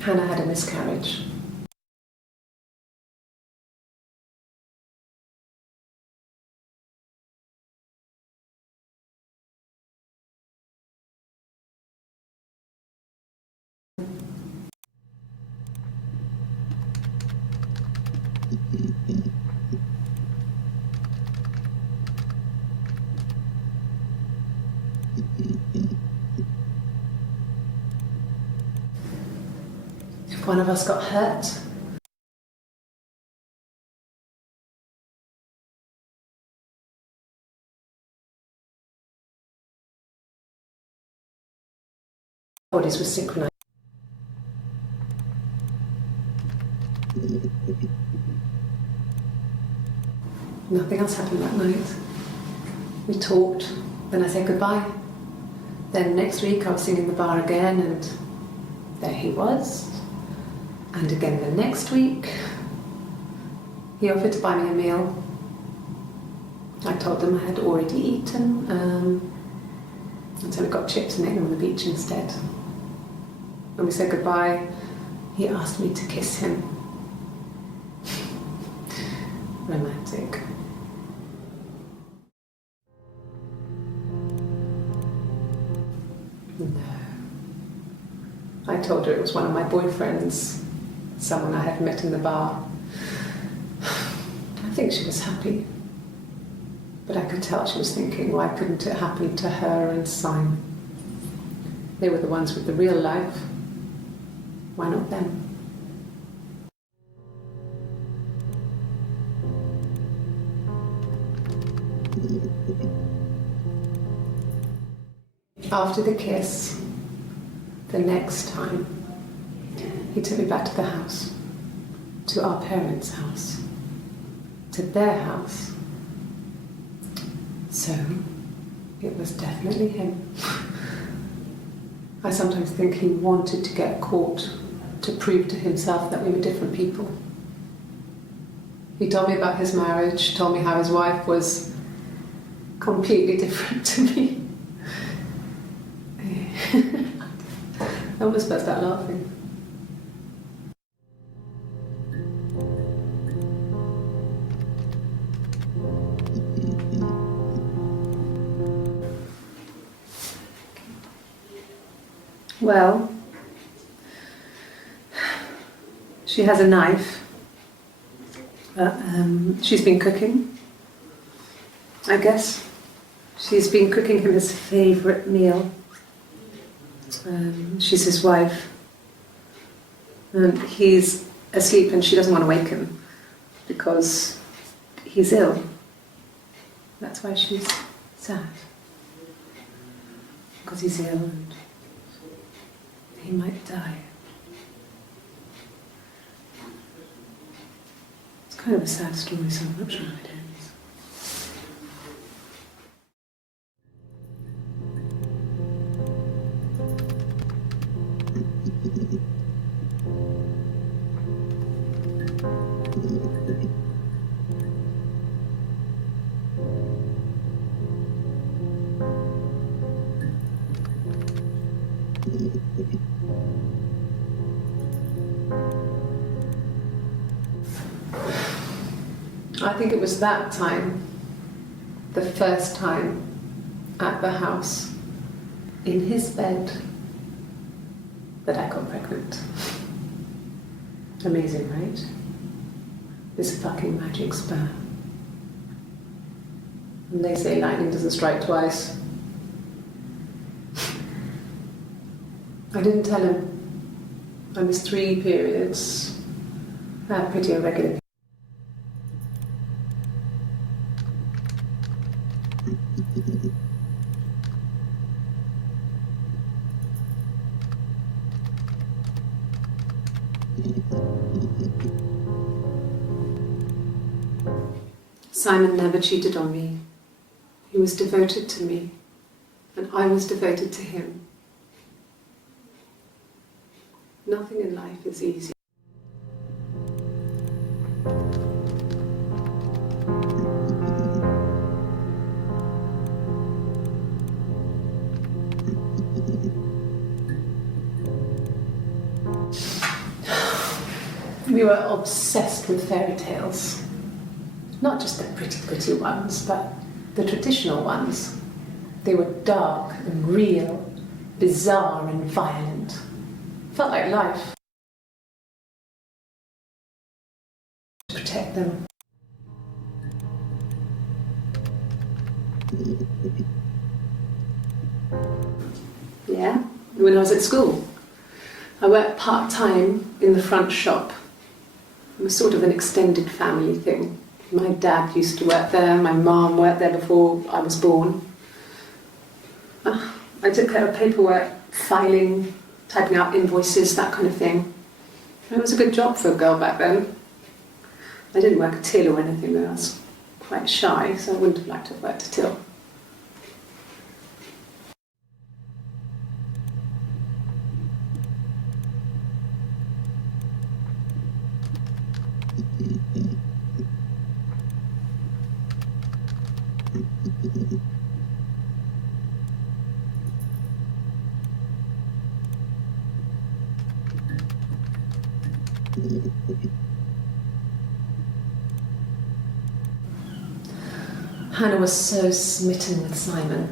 Hannah had a miscarriage. If one of us got hurt, bodies were synchronized. Nothing else happened that night. We talked, then I said goodbye. Then next week I was singing the bar again and there he was. And again the next week, he offered to buy me a meal. I told him I had already eaten, and so we got chips and ate them on the beach instead. When we said goodbye, he asked me to kiss him. Romantic. No. I told her it was one of my boyfriends, someone I had met in the bar. I think she was happy. But I could tell she was thinking, why couldn't it happen to her and Simon? They were the ones with the real life. Why not them? After the kiss, the next time, he took me back to the house, to our parents' house, to their house. So, it was definitely him. I sometimes think he wanted to get caught to prove to himself that we were different people. He told me about his marriage, told me how his wife was completely different to me. I almost burst out laughing. Well, she has a knife. She's been cooking, I guess. She's been cooking him his favourite meal. She's his wife. And he's asleep and she doesn't want to wake him because he's ill. That's why she's sad. Because he's ill and he might die. It's kind of a sad story, so I'm not sure how it ends. I think it was that time, the first time at the house, in his bed, that I got pregnant. Amazing, right? This fucking magic sperm. And they say lightning doesn't strike twice. I didn't tell him. I missed 3 periods. I had pretty irregular. Simon never cheated on me. He was devoted to me, and I was devoted to him. Nothing in life is easy. We were obsessed with fairy tales. Not just the pretty ones, but the traditional ones. They were dark and real, bizarre and violent. Felt like life. To protect them. Yeah, when I was at school. I worked part-time in the front shop. It was sort of an extended family thing. My dad used to work there, my mum worked there before I was born. I took care of paperwork, filing, typing out invoices, that kind of thing. It was a good job for a girl back then. I didn't work a till or anything though. I was quite shy, so I wouldn't have liked to have worked a till. Hannah was so smitten with Simon.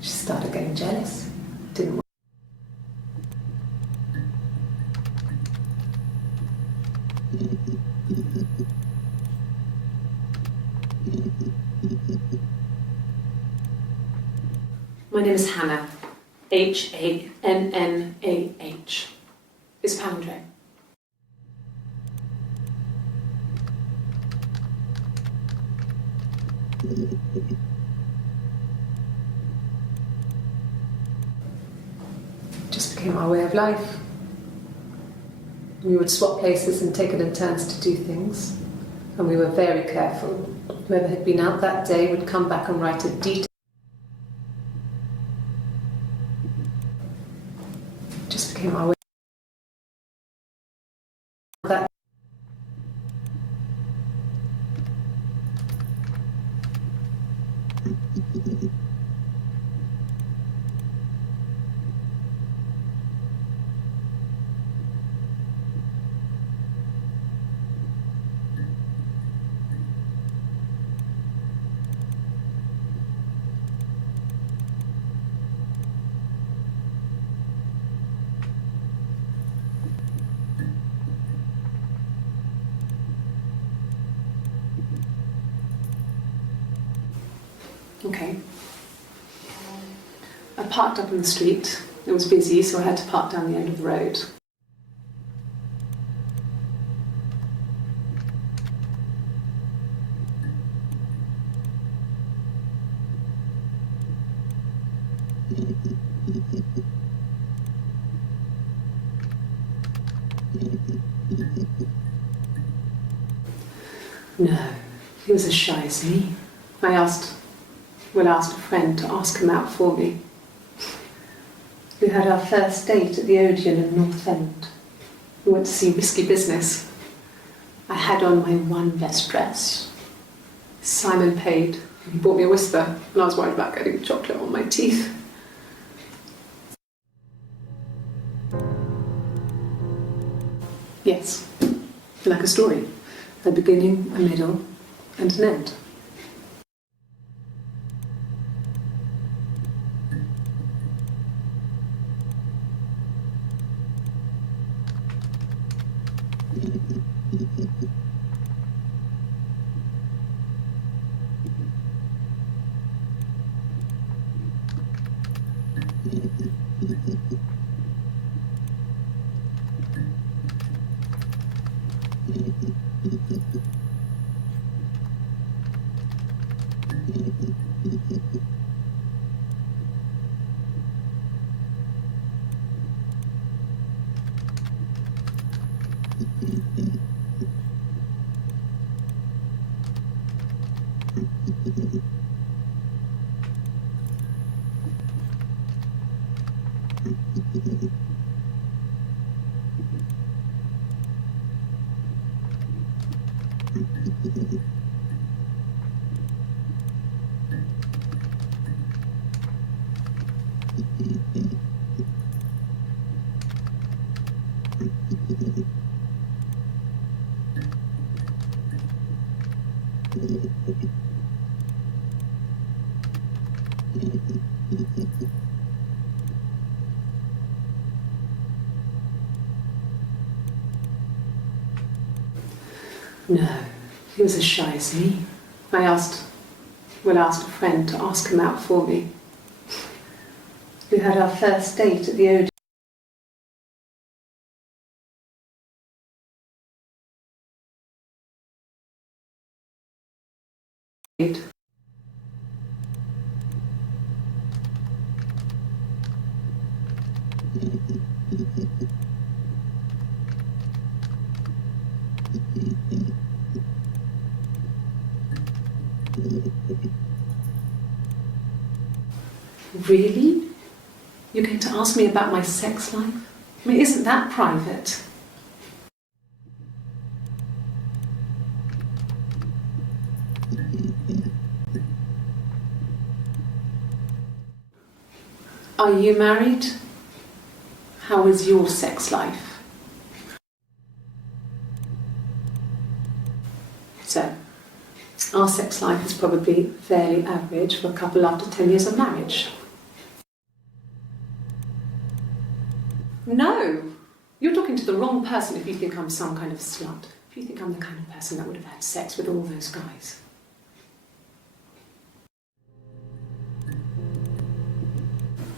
She started getting jealous. Didn't. My name is Hannah. H-A-N-N-A-H. It's a palindrome. It just became our way of life. We would swap places and take it in turns to do things. And we were very careful. Whoever had been out that day would come back and write a detailed. It just became our way. That Okay. I parked up on the street. It was busy, so I had to park down the end of the road. No, he was as shy as me. I asked a friend to ask him out for me. We had our first date at the Odeon in North End. We went to see Risky Business. I had on my one best dress. Simon paid. He bought me a Whisper, and I was worried about getting chocolate on my teeth. Yes, like a story. A beginning, a middle, and an end. No, he was as shy as me. I asked a friend to ask him out for me. We had our first date at the Odeon. Really? You're going to ask me about my sex life? I mean, isn't that private? Are you married? How is your sex life? So, our sex life is probably fairly average for a couple after 10 years of marriage. No! You're talking to the wrong person if you think I'm some kind of slut. If you think I'm the kind of person that would have had sex with all those guys.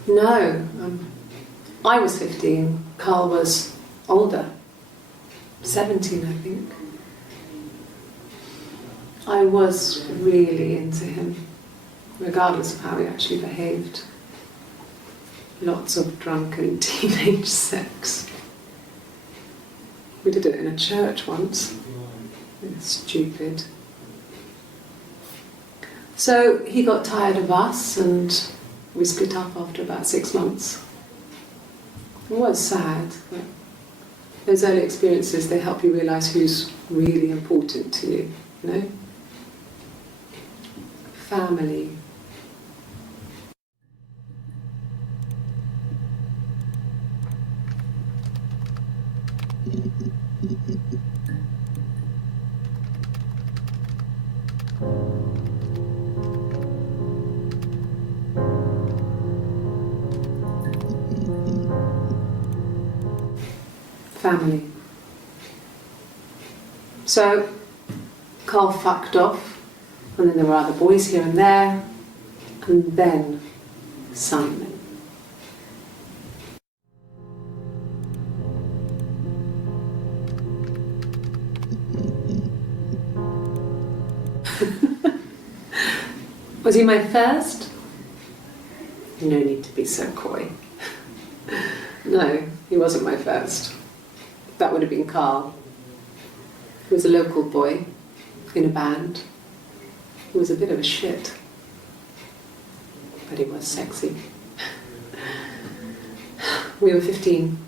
No, I was 15. Carl was older, 17, I think. I was really into him, regardless of how he actually behaved. Lots of drunken teenage sex. We did it in a church once. It was stupid. So he got tired of us and we split up after about 6 months. It was sad, but those early experiences, they help you realise who's really important to you, you know? Family. Family. So, Carl fucked off, and then there were other boys here and there, and then Simon. Was he my first? No need to be so coy. No, he wasn't my first. That would have been Carl. He was a local boy in a band. He was a bit of a shit, but he was sexy. We were 15.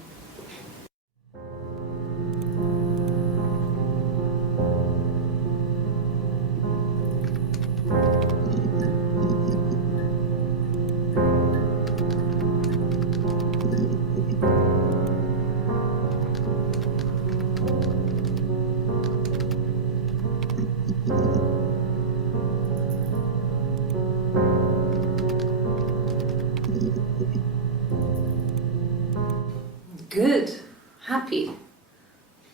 Good, happy.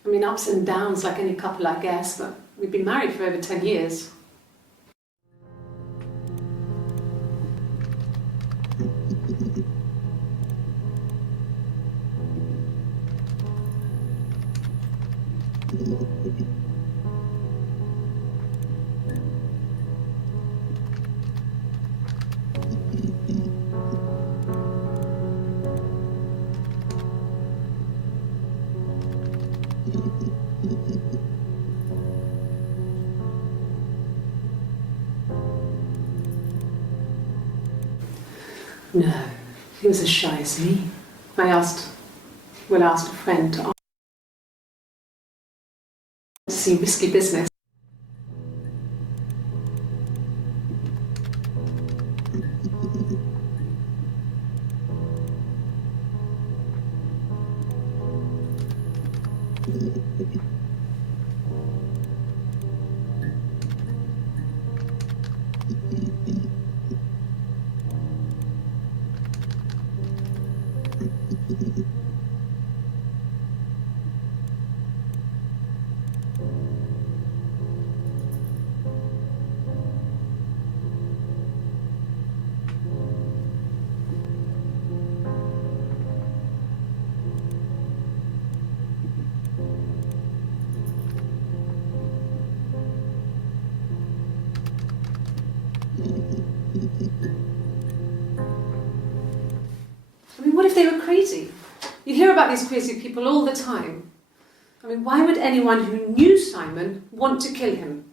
I mean, ups and downs like any couple, I guess, but we've been married for over 10 years. No, he was as shy as me. I asked a friend to see risky business. I mean, what if they were crazy? You hear about these crazy people all the time. I mean, why would anyone who knew Simon want to kill him?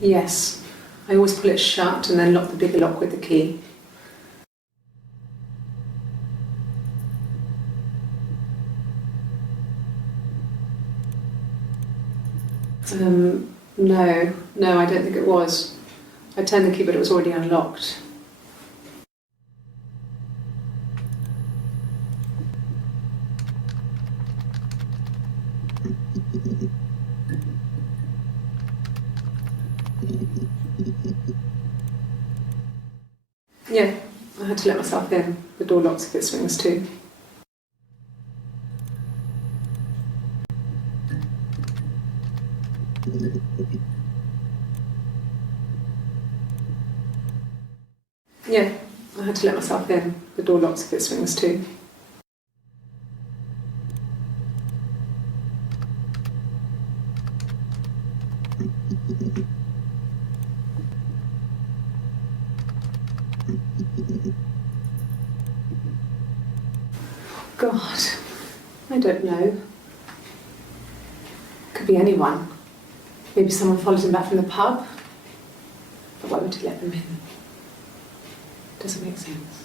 Yes. I always pull it shut and then lock the bigger lock with the key. No, I don't think it was. I turned the key, but it was already unlocked. Yeah, I had to let myself in. The door locks if it swings too. Yeah, I had to let myself in. The door locks if it swings too. God, I don't know. Could be anyone. Maybe someone followed him back from the pub. But why would he let them in? Doesn't make sense.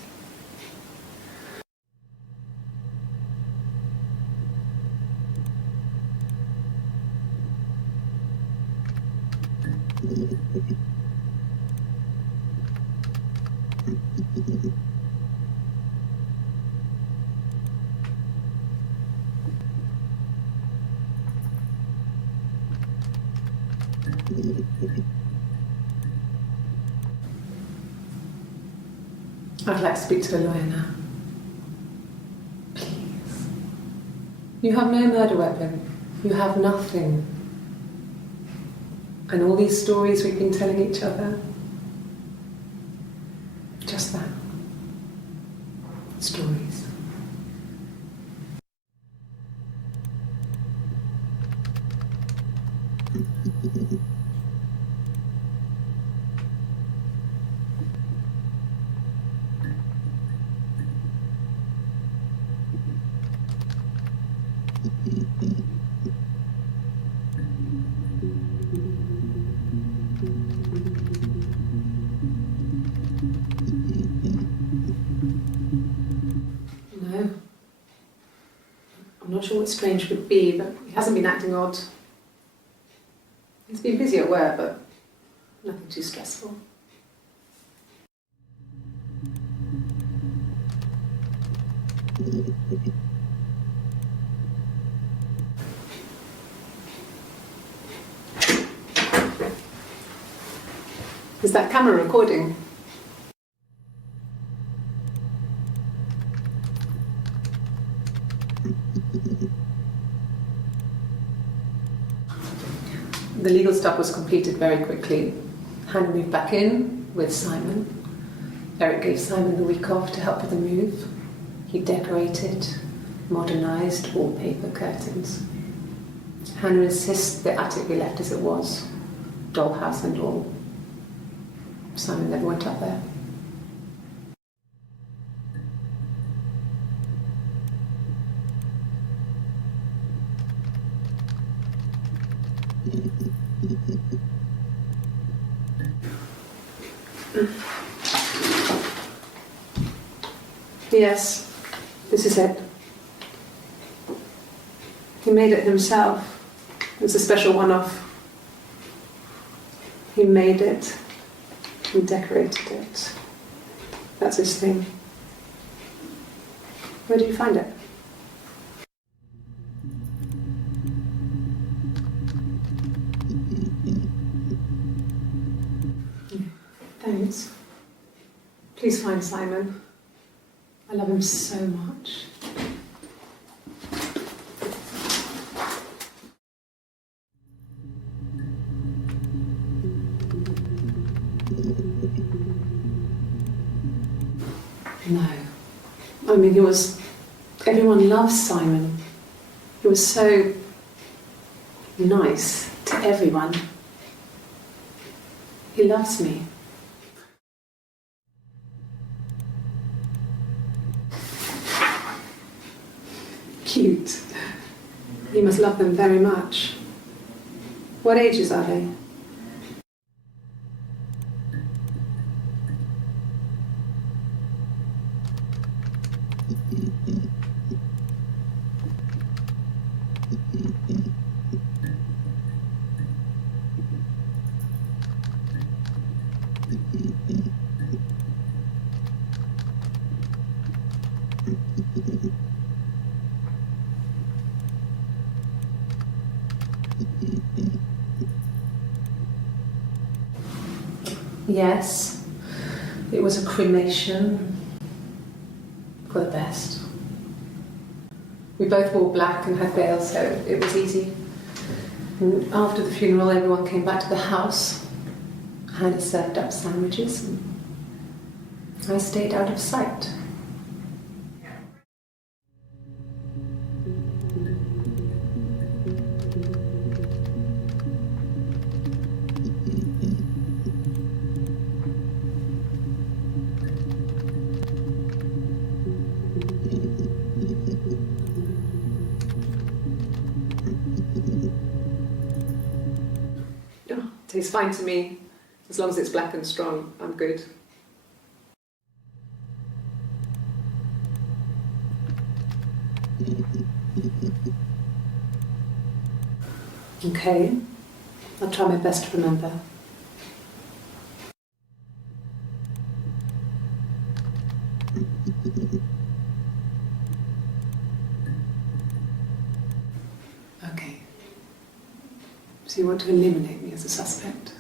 I'd like to speak to a lawyer now. Please. You have no murder weapon. You have nothing. And all these stories we've been telling each other. Just that. Stories. No. I'm not sure what Strange would be, but he hasn't been acting odd. He's been busy at work, but nothing too stressful. Is that camera recording? The legal stuff was completed very quickly. Hannah moved back in with Simon. Eric gave Simon the week off to help with the move. He decorated, modernised wallpaper curtains. Hannah insists the attic be left as it was, dollhouse and all. Simon never went up there. Yes, this is it. He made it himself. It was a special one-off. He made it and decorated it. That's his thing. Where did you find it? Thanks. Please find Simon. I love him so much. No. I mean, everyone loves Simon. He was so nice to everyone. He loves me. must love them very much. What ages are they? Yes, it was a cremation for the best. We both wore black and had veils, so it was easy. And after the funeral, everyone came back to the house. Hannah served up sandwiches, and I stayed out of sight. Tastes fine to me. As long as it's black and strong, I'm good. Okay, I'll try my best to remember. Okay. So you want to eliminate me as a suspect?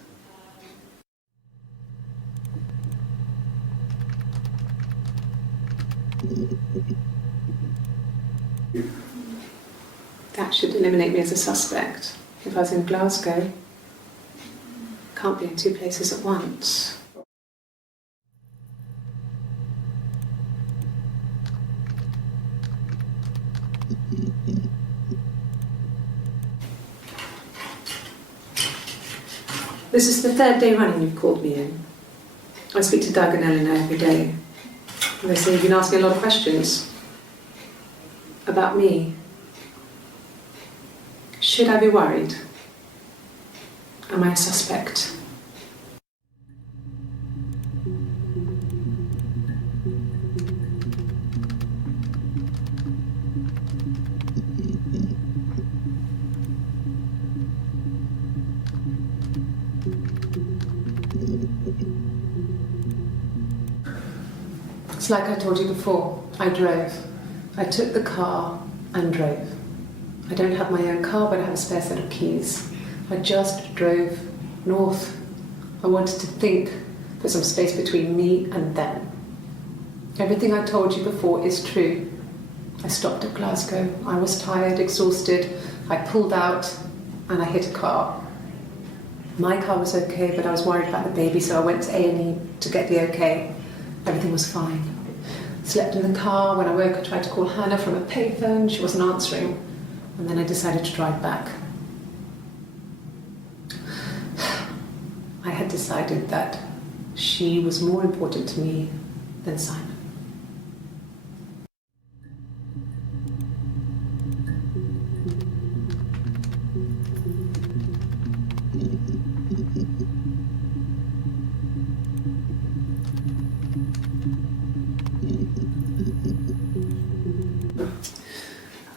That should eliminate me as a suspect. If I was in Glasgow, can't be in two places at once. This is the third day running you've called me in. I speak to Doug and Eleanor every day. And they say you've been asking a lot of questions about me. Should I be worried? Am I a suspect? It's like I told you before, I drove. I took the car and drove. I don't have my own car, but I have a spare set of keys. I just drove north. I wanted to think for some space between me and them. Everything I told you before is true. I stopped at Glasgow. I was tired, exhausted. I pulled out and I hit a car. My car was okay, but I was worried about the baby, so I went to A&E to get the okay. Everything was fine. Slept in the car. When I woke, I tried to call Hannah from a payphone. She wasn't answering. And then I decided to drive back. I had decided that she was more important to me than Simon.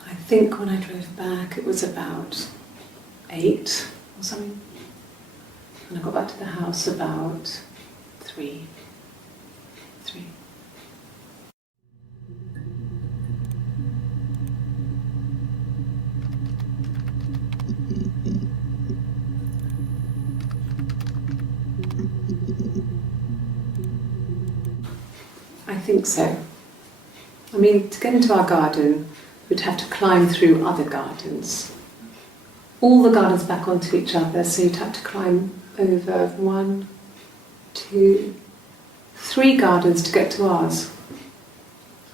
I think when I drove back it was about 8 or something, and I got back to the house about 3. I think so. I mean, to get into our garden, we'd have to climb through other gardens. All the gardens back onto each other, so you'd have to climb over 1, 2, 3 gardens to get to ours.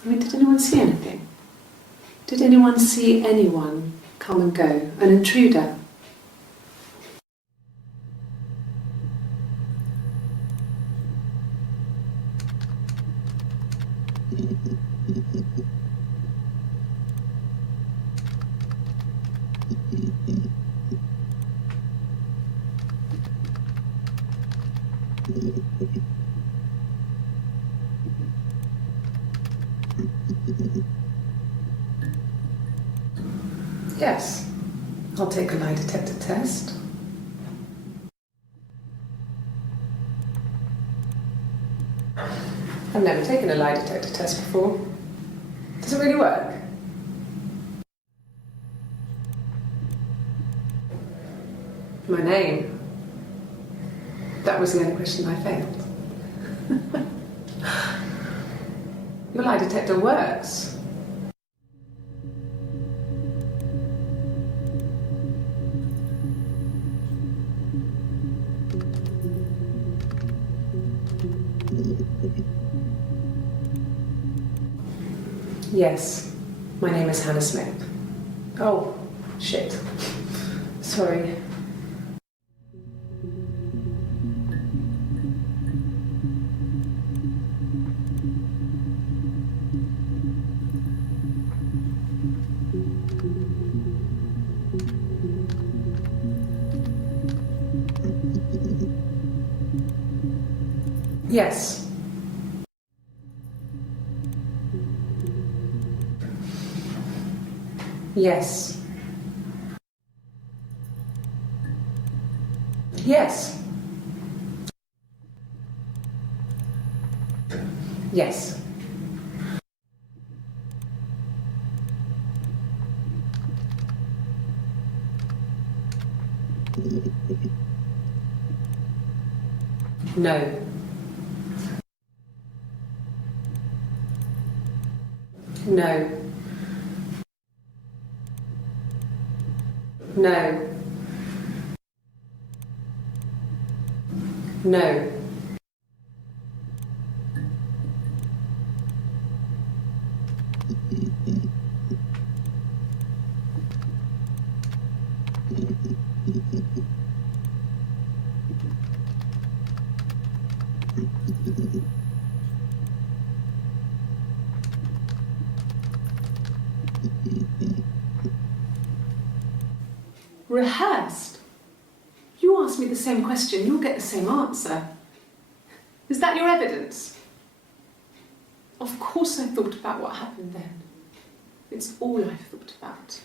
I mean, did anyone see anything? Did anyone see anyone come and go? An intruder? Yes, I'll take a lie detector test. I've never taken a lie detector test before. Does it really work? My name. That was the only question I failed. Your lie detector works. Yes, my name is Hannah Smith. Oh, shit. Sorry. Yes. Yes. Yes. Yes. No. No. No. No. Rehearsed? You ask me the same question, you'll get the same answer. Is that your evidence? Of course I thought about what happened then. It's all I've thought about.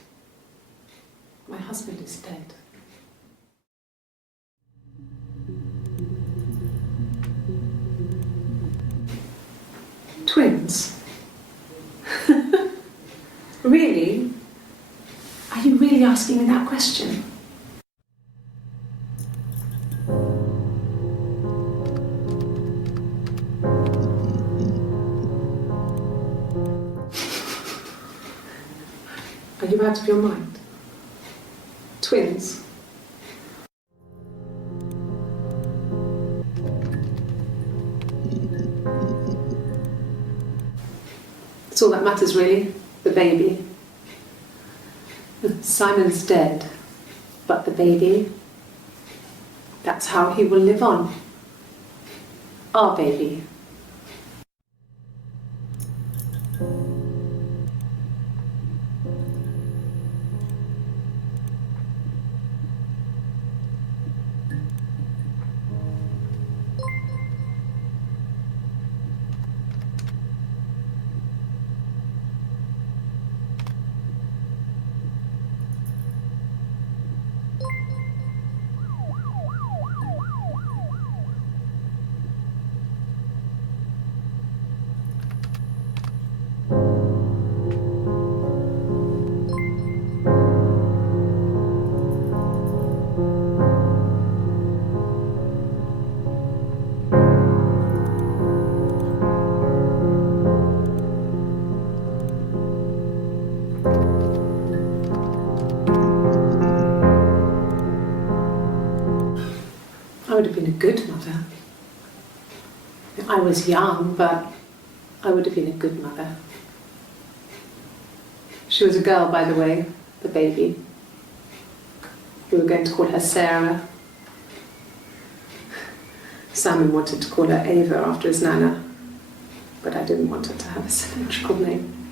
My husband is dead. Twins? Really? Are you really asking me that question? Are you out of your mind? Twins? That's all that matters, really. The baby. Simon's dead, but the baby, that's how he will live on. Our baby. I would have been a good mother. I was young, but I would have been a good mother. She was a girl, by the way, the baby. We were going to call her Sarah. Simon wanted to call her Ava after his nana, but I didn't want her to have a symmetrical name.